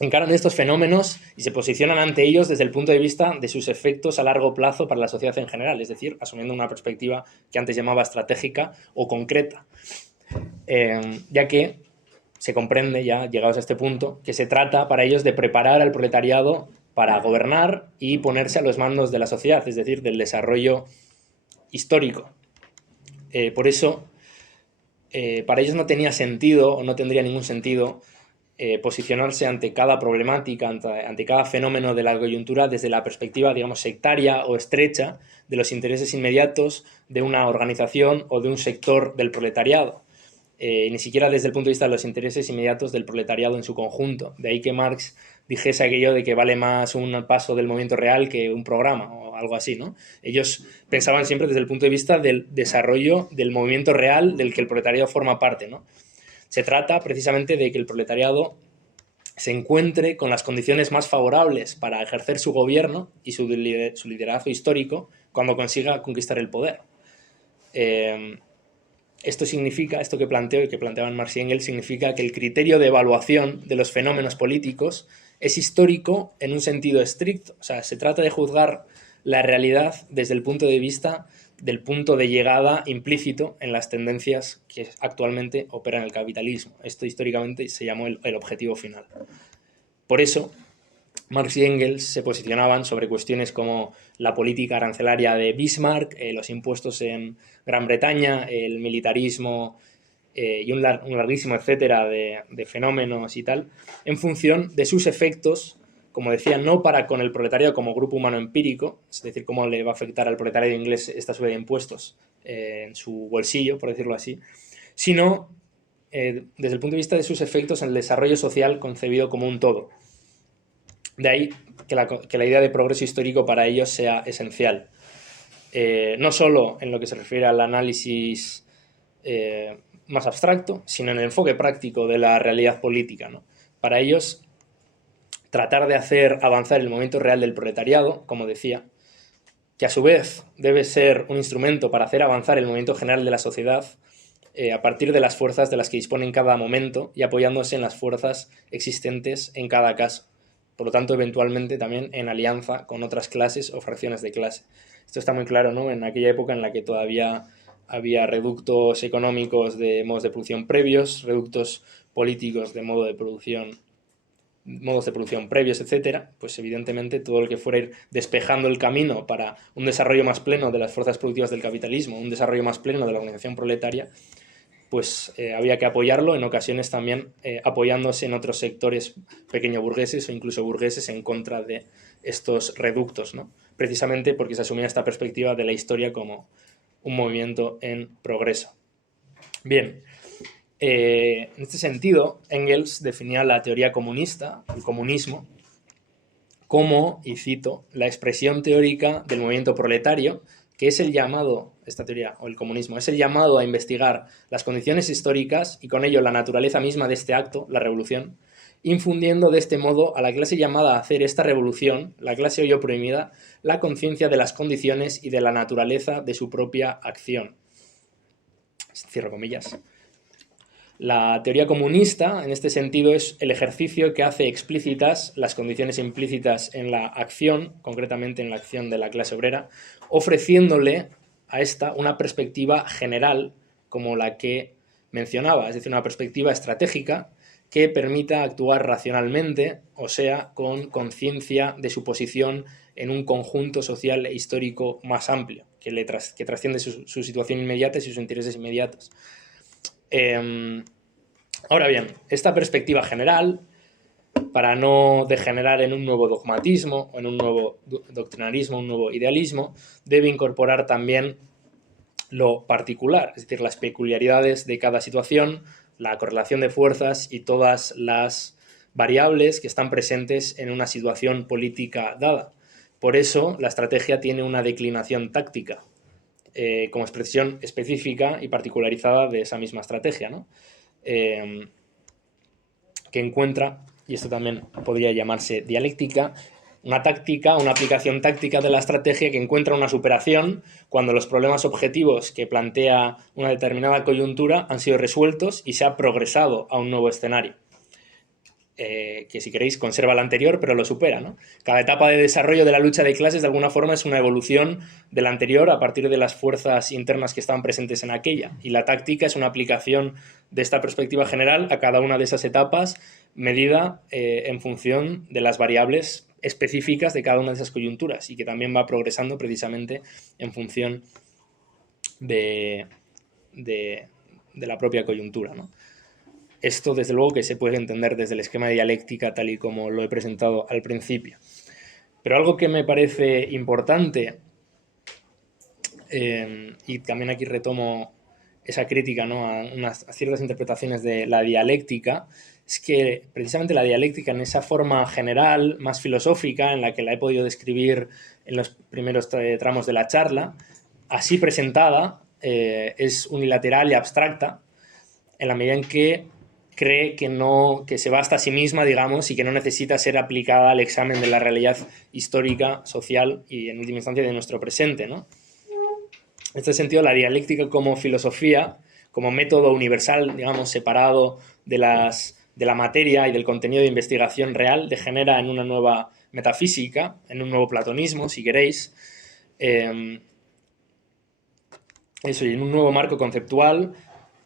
encaran estos fenómenos y se posicionan ante ellos desde el punto de vista de sus efectos a largo plazo para la sociedad en general, es decir, asumiendo una perspectiva que antes llamaba estratégica o concreta, ya que se comprende, ya llegados a este punto, que se trata para ellos de preparar al proletariado para gobernar y ponerse a los mandos de la sociedad, es decir, del desarrollo histórico. Por eso, para ellos no tenía sentido o no tendría ningún sentido posicionarse ante cada problemática, ante cada fenómeno de la coyuntura desde la perspectiva, digamos, sectaria o estrecha de los intereses inmediatos de una organización o de un sector del proletariado. Ni siquiera desde el punto de vista de los intereses inmediatos del proletariado en su conjunto. De ahí que Marx dijese aquello de que vale más un paso del movimiento real que un programa o algo así, ¿no? Ellos pensaban siempre desde el punto de vista del desarrollo del movimiento real del que el proletariado forma parte, ¿no? Se trata precisamente de que el proletariado se encuentre con las condiciones más favorables para ejercer su gobierno y su liderazgo histórico cuando consiga conquistar el poder. Esto que planteo y que planteaban Marx y Engels significa que el criterio de evaluación de los fenómenos políticos es histórico en un sentido estricto. O sea, se trata de juzgar la realidad desde el punto de vista del punto de llegada implícito en las tendencias que actualmente operan el capitalismo. Esto históricamente se llamó el objetivo final. Por eso, Marx y Engels se posicionaban sobre cuestiones como la política arancelaria de Bismarck, los impuestos en Gran Bretaña, el militarismo y un larguísimo etcétera de fenómenos y tal, en función de sus efectos, como decía, no para con el proletariado como grupo humano empírico, es decir, cómo le va a afectar al proletariado inglés esta subida de impuestos en su bolsillo, por decirlo así, sino desde el punto de vista de sus efectos en el desarrollo social concebido como un todo. De ahí que la idea de progreso histórico para ellos sea esencial. No solo en lo que se refiere al análisis más abstracto, sino en el enfoque práctico de la realidad política, ¿no? Para ellos, tratar de hacer avanzar el movimiento real del proletariado, como decía, que a su vez debe ser un instrumento para hacer avanzar el movimiento general de la sociedad a partir de las fuerzas de las que dispone en cada momento y apoyándose en las fuerzas existentes en cada caso. Por lo tanto, eventualmente también en alianza con otras clases o fracciones de clase. Esto está muy claro, ¿no? En aquella época en la que todavía había reductos económicos de modos de producción previos, reductos políticos de modos de producción previos, etcétera, pues evidentemente todo lo que fuera ir despejando el camino para un desarrollo más pleno de las fuerzas productivas del capitalismo, un desarrollo más pleno de la organización proletaria, pues había que apoyarlo, en ocasiones también apoyándose en otros sectores pequeño burgueses o incluso burgueses en contra de estos reductos, ¿no? Precisamente porque se asumía esta perspectiva de la historia como un movimiento en progreso. Bien, en este sentido, Engels definía la teoría comunista, el comunismo, como, y cito, la expresión teórica del movimiento proletario, que es el llamado, esta teoría, o el comunismo, es el llamado a investigar las condiciones históricas y con ello la naturaleza misma de este acto, la revolución, infundiendo de este modo a la clase llamada a hacer esta revolución, la clase hoy oprimida, la conciencia de las condiciones y de la naturaleza de su propia acción. Cierro comillas. La teoría comunista, en este sentido, es el ejercicio que hace explícitas las condiciones implícitas en la acción, concretamente en la acción de la clase obrera, ofreciéndole a esta una perspectiva general como la que mencionaba, es decir, una perspectiva estratégica que permita actuar racionalmente, o sea, con conciencia de su posición en un conjunto social e histórico más amplio, que trasciende su situación inmediata y sus intereses inmediatos. Ahora bien, esta perspectiva general, para no degenerar en un nuevo dogmatismo o en un nuevo doctrinarismo, un nuevo idealismo, debe incorporar también lo particular, es decir, las peculiaridades de cada situación, la correlación de fuerzas y todas las variables que están presentes en una situación política dada. Por eso, la estrategia tiene una declinación táctica. como expresión específica y particularizada de esa misma estrategia, ¿no? Que encuentra, y esto también podría llamarse dialéctica, una táctica, una aplicación táctica de la estrategia que encuentra una superación cuando los problemas objetivos que plantea una determinada coyuntura han sido resueltos y se ha progresado a un nuevo escenario. Que si queréis conserva el anterior, pero lo supera, ¿no? Cada etapa de desarrollo de la lucha de clases de alguna forma es una evolución de la anterior a partir de las fuerzas internas que estaban presentes en aquella, y la táctica es una aplicación de esta perspectiva general a cada una de esas etapas medida en función de las variables específicas de cada una de esas coyunturas y que también va progresando precisamente en función de la propia coyuntura, ¿no? Esto, desde luego, que se puede entender desde el esquema de dialéctica tal y como lo he presentado al principio. Pero algo que me parece importante, y también aquí retomo esa crítica, ¿no?, a ciertas interpretaciones de la dialéctica, es que precisamente la dialéctica en esa forma general, más filosófica, en la que la he podido describir en los primeros tramos de la charla, así presentada, es unilateral y abstracta, en la medida en que cree que se basta a sí misma, digamos, y que no necesita ser aplicada al examen de la realidad histórica, social y, en última instancia, de nuestro presente, ¿no? En este sentido, la dialéctica como filosofía, como método universal, digamos, separado de la materia y del contenido de investigación real, degenera en una nueva metafísica, en un nuevo platonismo, si queréis, eso, y en un nuevo marco conceptual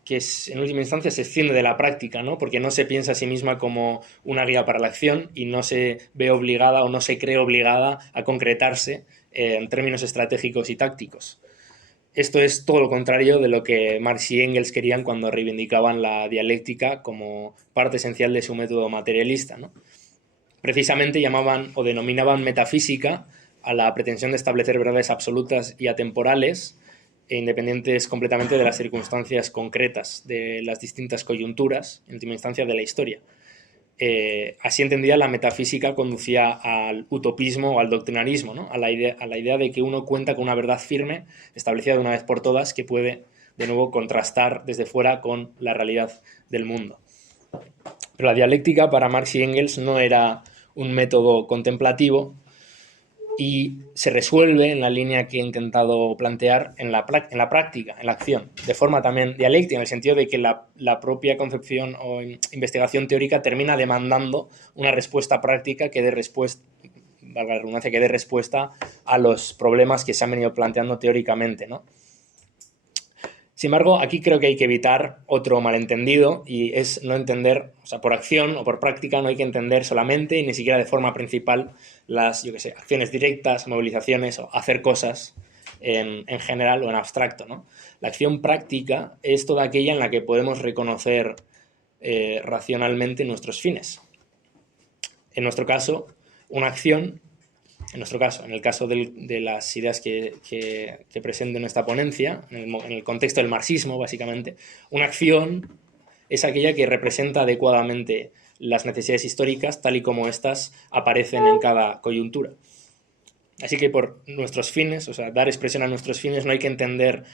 que en última instancia se extiende de la práctica, ¿no? Porque no se piensa a sí misma como una guía para la acción y no se ve obligada o no se cree obligada a concretarse en términos estratégicos y tácticos. Esto es todo lo contrario de lo que Marx y Engels querían cuando reivindicaban la dialéctica como parte esencial de su método materialista, ¿no? Precisamente llamaban o denominaban metafísica a la pretensión de establecer verdades absolutas y atemporales e independientes completamente de las circunstancias concretas de las distintas coyunturas, en última instancia de la historia. Así entendida, la metafísica conducía al utopismo o al doctrinarismo, ¿no? a la idea de que uno cuenta con una verdad firme, establecida de una vez por todas, que puede, de nuevo, contrastar desde fuera con la realidad del mundo. Pero la dialéctica para Marx y Engels no era un método contemplativo, y se resuelve en la línea que he intentado plantear en la práctica, en la acción, de forma también dialéctica, en el sentido de que la propia concepción o investigación teórica termina demandando una respuesta práctica que dé respuesta, valga la redundancia, que dé respuesta a los problemas que se han venido planteando teóricamente, ¿no? Sin embargo, aquí creo que hay que evitar otro malentendido y es no entender, o sea, por acción o por práctica no hay que entender solamente y ni siquiera de forma principal las, acciones directas, movilizaciones o hacer cosas en general o en abstracto, ¿no? La acción práctica es toda aquella en la que podemos reconocer racionalmente nuestros fines. En nuestro caso, una acción, en el caso de las ideas que presento en esta ponencia, en el contexto del marxismo, básicamente, una acción es aquella que representa adecuadamente las necesidades históricas tal y como éstas aparecen en cada coyuntura. Así que por nuestros fines, o sea, dar expresión a nuestros fines, no hay que entender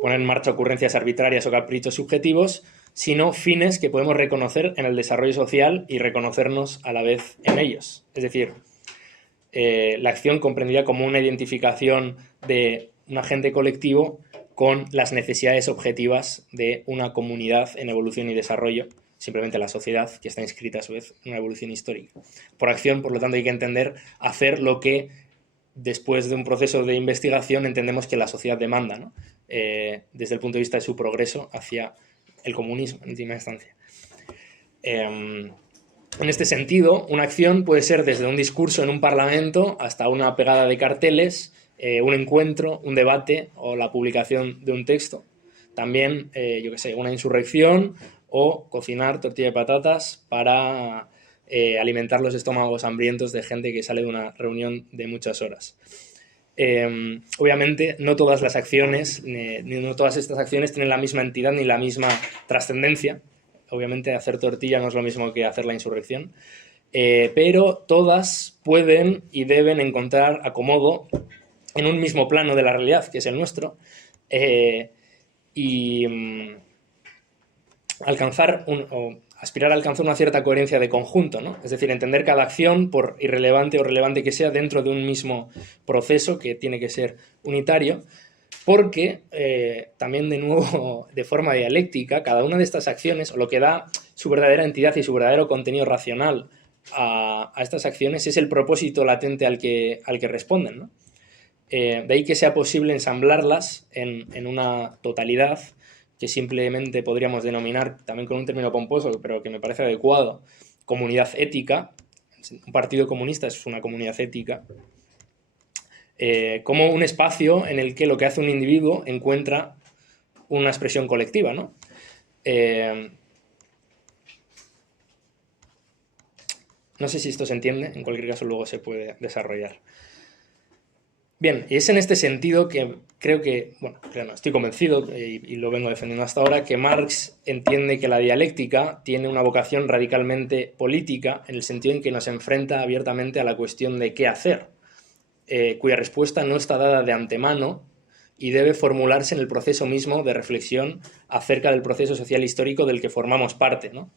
poner en marcha ocurrencias arbitrarias o caprichos subjetivos, sino fines que podemos reconocer en el desarrollo social y reconocernos a la vez en ellos. Es decir, la acción comprendida como una identificación de un agente colectivo con las necesidades objetivas de una comunidad en evolución y desarrollo, simplemente la sociedad, que está inscrita a su vez en una evolución histórica. Por acción, por lo tanto, hay que entender hacer lo que después de un proceso de investigación entendemos que la sociedad demanda, ¿no? Desde el punto de vista de su progreso hacia el comunismo, en última instancia. En este sentido, una acción puede ser desde un discurso en un parlamento hasta una pegada de carteles, un encuentro, un debate o la publicación de un texto. También, una insurrección o cocinar tortilla de patatas para alimentar los estómagos hambrientos de gente que sale de una reunión de muchas horas. Obviamente no todas las acciones, ni no todas estas acciones tienen la misma entidad ni la misma trascendencia. Obviamente hacer tortilla no es lo mismo que hacer la insurrección, pero todas pueden y deben encontrar acomodo en un mismo plano de la realidad, que es el nuestro, y aspirar a alcanzar una cierta coherencia de conjunto, ¿no? Es decir, entender cada acción, por irrelevante o relevante que sea, dentro de un mismo proceso que tiene que ser unitario, porque también, de nuevo, de forma dialéctica, cada una de estas acciones, o lo que da su verdadera entidad y su verdadero contenido racional a estas acciones, es el propósito latente al que responden, ¿no? De ahí que sea posible ensamblarlas en una totalidad que simplemente podríamos denominar, también con un término pomposo, pero que me parece adecuado, comunidad ética. Un partido comunista es una comunidad ética, como un espacio en el que lo que hace un individuo encuentra una expresión colectiva, ¿no? No sé si esto se entiende, en cualquier caso luego se puede desarrollar. Bien, y es en este sentido que creo no, estoy convencido, y lo vengo defendiendo hasta ahora, que Marx entiende que la dialéctica tiene una vocación radicalmente política, en el sentido en que nos enfrenta abiertamente a la cuestión de qué hacer, cuya respuesta no está dada de antemano y debe formularse en el proceso mismo de reflexión acerca del proceso social histórico del que formamos parte, ¿no?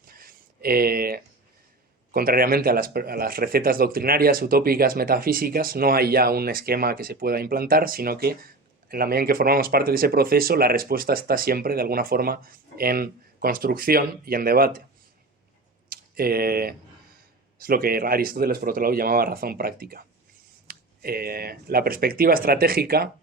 Contrariamente a las recetas doctrinarias, utópicas, metafísicas, no hay ya un esquema que se pueda implantar, sino que en la medida en que formamos parte de ese proceso, la respuesta está siempre, de alguna forma, en construcción y en debate. Es lo que Aristóteles, por otro lado, llamaba razón práctica. La perspectiva estratégica,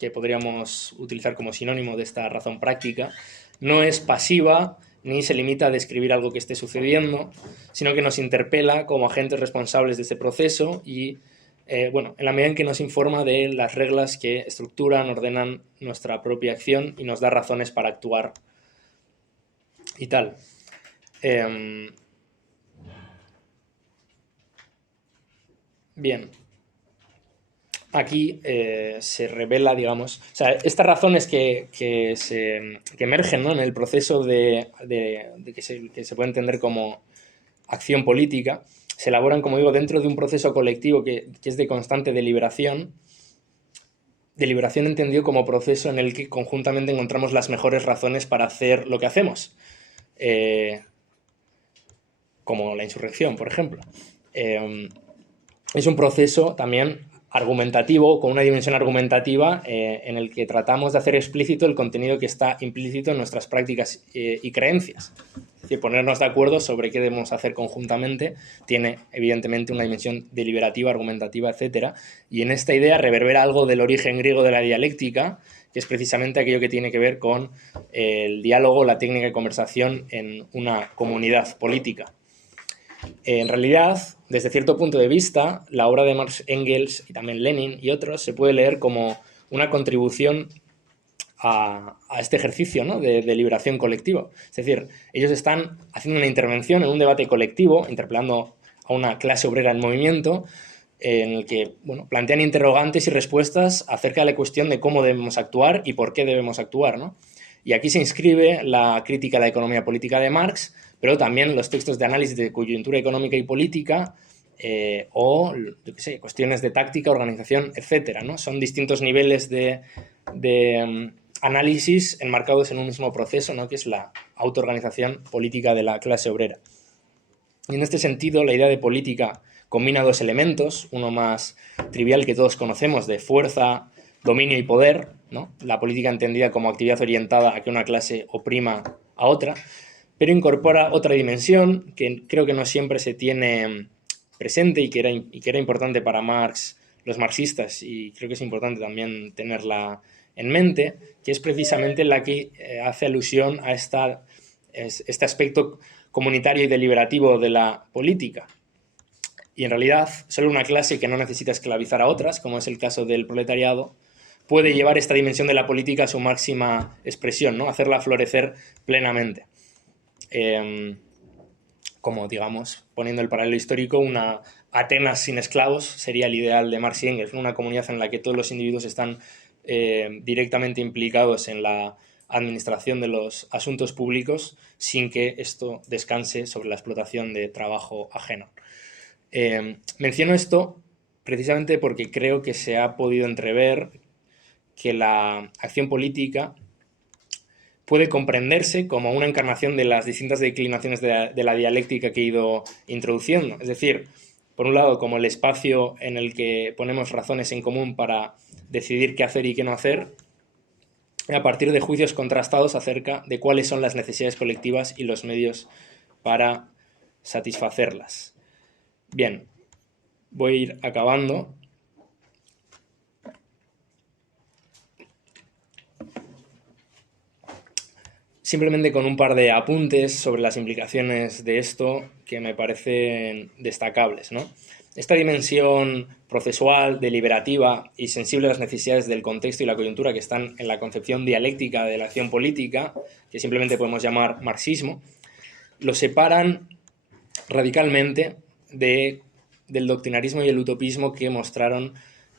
que podríamos utilizar como sinónimo de esta razón práctica, no es pasiva ni se limita a describir algo que esté sucediendo, sino que nos interpela como agentes responsables de este proceso y, en la medida en que nos informa de las reglas que estructuran, ordenan nuestra propia acción y nos da razones para actuar y tal. Bien. Aquí se revela, digamos, o sea, estas razones que emergen, ¿no?, en el proceso que se puede entender como acción política, se elaboran, como digo, dentro de un proceso colectivo que es de constante deliberación entendido como proceso en el que conjuntamente encontramos las mejores razones para hacer lo que hacemos, como la insurrección, por ejemplo. Es un proceso también argumentativo, con una dimensión argumentativa, en el que tratamos de hacer explícito el contenido que está implícito en nuestras prácticas y creencias. Es decir, ponernos de acuerdo sobre qué debemos hacer conjuntamente tiene, evidentemente, una dimensión deliberativa, argumentativa, etc. Y en esta idea reverbera algo del origen griego de la dialéctica, que es precisamente aquello que tiene que ver con el diálogo, la técnica de conversación en una comunidad política. En realidad, desde cierto punto de vista, la obra de Marx, Engels y también Lenin y otros se puede leer como una contribución a este ejercicio, ¿no?, de liberación colectiva. Es decir, ellos están haciendo una intervención en un debate colectivo, interpelando a una clase obrera en movimiento, en el que plantean interrogantes y respuestas acerca de la cuestión de cómo debemos actuar y por qué debemos actuar, ¿no? Y aquí se inscribe la crítica a la economía política de Marx, pero también los textos de análisis de coyuntura económica y política, o cuestiones de táctica, organización, etcétera, ¿no? Son distintos niveles de análisis enmarcados en un mismo proceso, ¿no?, que es la autoorganización política de la clase obrera. Y en este sentido, la idea de política combina dos elementos, uno más trivial que todos conocemos, de fuerza, dominio y poder, ¿no? La política entendida como actividad orientada a que una clase oprima a otra, pero incorpora otra dimensión que creo que no siempre se tiene presente y que era importante para Marx, los marxistas, y creo que es importante también tenerla en mente, que es precisamente la que hace alusión a este aspecto comunitario y deliberativo de la política. Y en realidad, solo una clase que no necesita esclavizar a otras, como es el caso del proletariado, puede llevar esta dimensión de la política a su máxima expresión, ¿no?, hacerla florecer plenamente. Como, digamos, poniendo el paralelo histórico, una Atenas sin esclavos sería el ideal de Marx y Engels, una comunidad en la que todos los individuos están directamente implicados en la administración de los asuntos públicos sin que esto descanse sobre la explotación de trabajo ajeno. Menciono esto precisamente porque creo que se ha podido entrever que la acción política puede comprenderse como una encarnación de las distintas declinaciones de la dialéctica que he ido introduciendo. Es decir, por un lado, como el espacio en el que ponemos razones en común para decidir qué hacer y qué no hacer, a partir de juicios contrastados acerca de cuáles son las necesidades colectivas y los medios para satisfacerlas. Bien, voy a ir acabando. Simplemente con un par de apuntes sobre las implicaciones de esto que me parecen destacables, ¿no? Esta dimensión procesual, deliberativa y sensible a las necesidades del contexto y la coyuntura que están en la concepción dialéctica de la acción política, que simplemente podemos llamar marxismo, lo separan radicalmente del doctrinarismo y el utopismo que mostraron,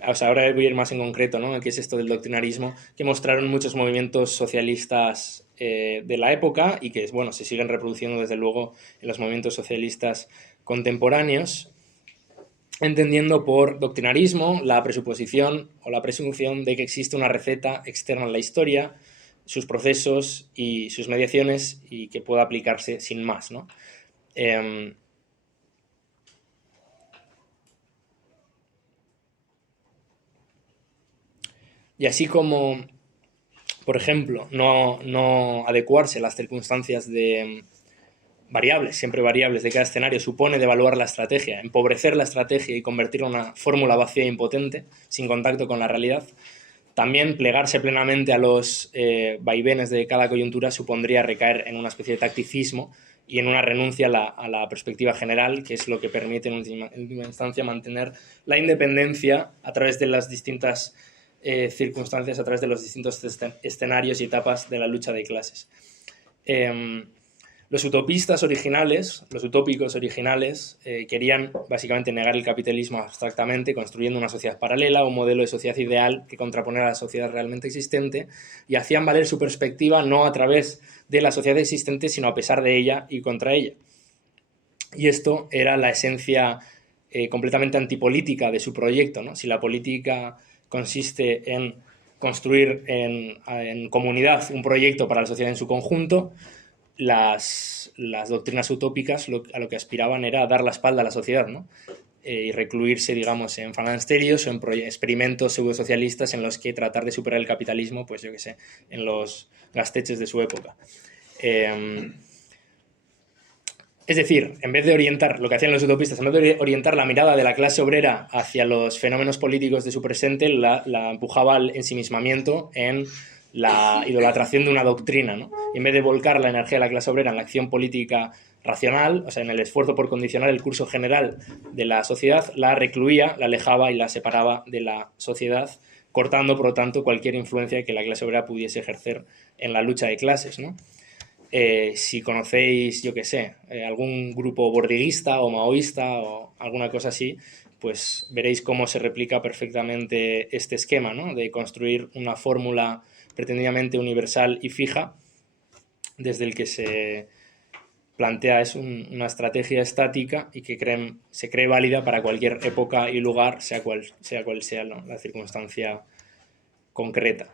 o sea, ahora voy a ir más en concreto, ¿no? ¿Qué es esto del doctrinarismo? Que mostraron muchos movimientos socialistas de la época y que, bueno, se siguen reproduciendo desde luego en los movimientos socialistas contemporáneos, entendiendo por doctrinarismo la presuposición o la presunción de que existe una receta externa a la historia, sus procesos y sus mediaciones y que pueda aplicarse sin más, ¿no? Y así como, por ejemplo, no adecuarse a las circunstancias variables, siempre variables de cada escenario, supone devaluar la estrategia, empobrecer la estrategia y convertirla en una fórmula vacía e impotente, sin contacto con la realidad. También plegarse plenamente a los vaivenes de cada coyuntura supondría recaer en una especie de tacticismo y en una renuncia a la perspectiva general, que es lo que permite en última instancia mantener la independencia a través de las distintas circunstancias, a través de los distintos escenarios y etapas de la lucha de clases. Los utopistas originales, los utópicos originales, querían básicamente negar el capitalismo abstractamente, construyendo una sociedad paralela, un modelo de sociedad ideal que contraponera a la sociedad realmente existente, y hacían valer su perspectiva no a través de la sociedad existente, sino a pesar de ella y contra ella. Y esto era la esencia completamente antipolítica de su proyecto, ¿no? Si la política consiste en construir en comunidad un proyecto para la sociedad en su conjunto, las doctrinas utópicas a lo que aspiraban era dar la espalda a la sociedad, ¿no? Y recluirse, digamos, en falansterios o en experimentos pseudosocialistas en los que tratar de superar el capitalismo, pues yo qué sé, en los gasteches de su época. Es decir, en vez de orientar, lo que hacían los utopistas, en vez de orientar la mirada de la clase obrera hacia los fenómenos políticos de su presente, la empujaba al ensimismamiento en la idolatración de una doctrina, ¿no? Y en vez de volcar la energía de la clase obrera en la acción política racional, o sea, en el esfuerzo por condicionar el curso general de la sociedad, la recluía, la alejaba y la separaba de la sociedad, cortando, por lo tanto, cualquier influencia que la clase obrera pudiese ejercer en la lucha de clases, ¿no? Si conocéis, yo qué sé, algún grupo bordiguista o maoísta o alguna cosa así, pues veréis cómo se replica perfectamente este esquema, ¿no? De construir una fórmula pretendidamente universal y fija, desde el que se plantea es una estrategia estática y que se cree válida para cualquier época y lugar, sea cual sea, ¿no? La circunstancia concreta.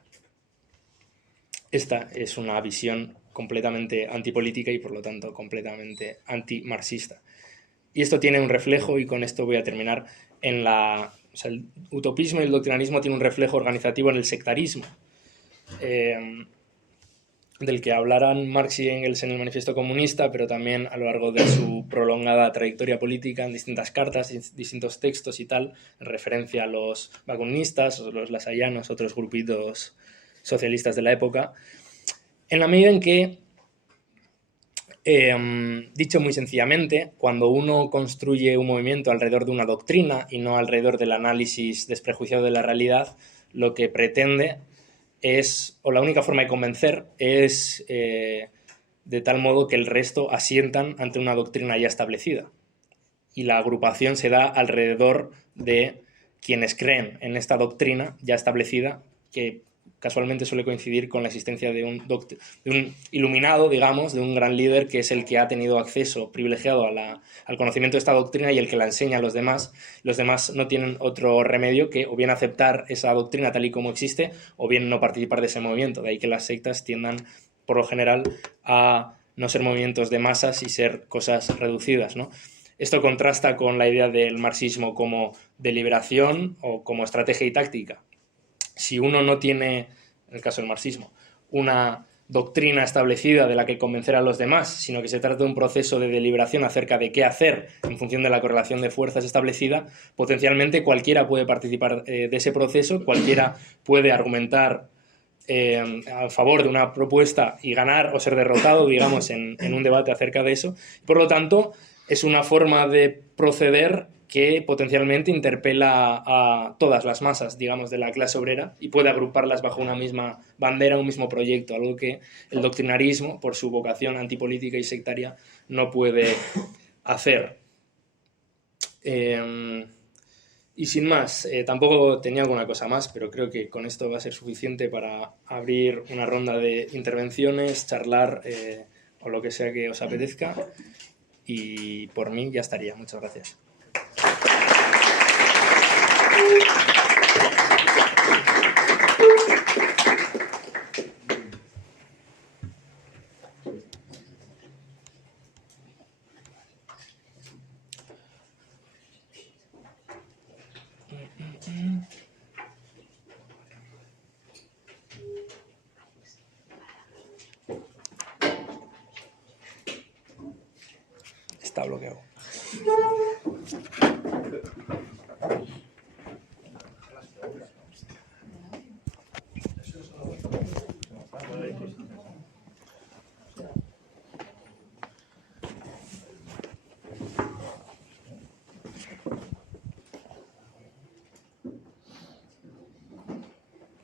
Esta es una visión completamente antipolítica y por lo tanto completamente antimarxista. Y esto tiene un reflejo, y con esto voy a terminar, o sea, el utopismo y el doctrinarismo tienen un reflejo organizativo en el sectarismo, del que hablarán Marx y Engels en el Manifiesto Comunista, pero también a lo largo de su prolongada trayectoria política en distintas cartas, distintos textos y tal, en referencia a los bakunistas, los lasallanos, otros grupitos socialistas de la época, en la medida en que, dicho muy sencillamente, cuando uno construye un movimiento alrededor de una doctrina y no alrededor del análisis desprejuiciado de la realidad, lo que pretende es, o la única forma de convencer es de tal modo que el resto asientan ante una doctrina ya establecida. Y la agrupación se da alrededor de quienes creen en esta doctrina ya establecida, que casualmente suele coincidir con la existencia de un iluminado, digamos, de un gran líder que es el que ha tenido acceso privilegiado al conocimiento de esta doctrina y el que la enseña a los demás. Los demás no tienen otro remedio que o bien aceptar esa doctrina tal y como existe o bien no participar de ese movimiento. De ahí que las sectas tiendan, por lo general, a no ser movimientos de masas y ser cosas reducidas, ¿no? Esto contrasta con la idea del marxismo como de liberación o como estrategia y táctica. Si uno no tiene, en el caso del marxismo, una doctrina establecida de la que convencer a los demás, sino que se trata de un proceso de deliberación acerca de qué hacer en función de la correlación de fuerzas establecida, potencialmente cualquiera puede participar de ese proceso, cualquiera puede argumentar a favor de una propuesta y ganar o ser derrotado, digamos, en un debate acerca de eso. Por lo tanto, es una forma de proceder que potencialmente interpela a todas las masas, digamos, de la clase obrera y puede agruparlas bajo una misma bandera, un mismo proyecto, algo que el doctrinarismo, por su vocación antipolítica y sectaria, no puede hacer. Y sin más, tampoco tenía alguna cosa más, pero creo que con esto va a ser suficiente para abrir una ronda de intervenciones, charlar o lo que sea que os apetezca. Y por mí ya estaría. Muchas gracias. Está bloqueado.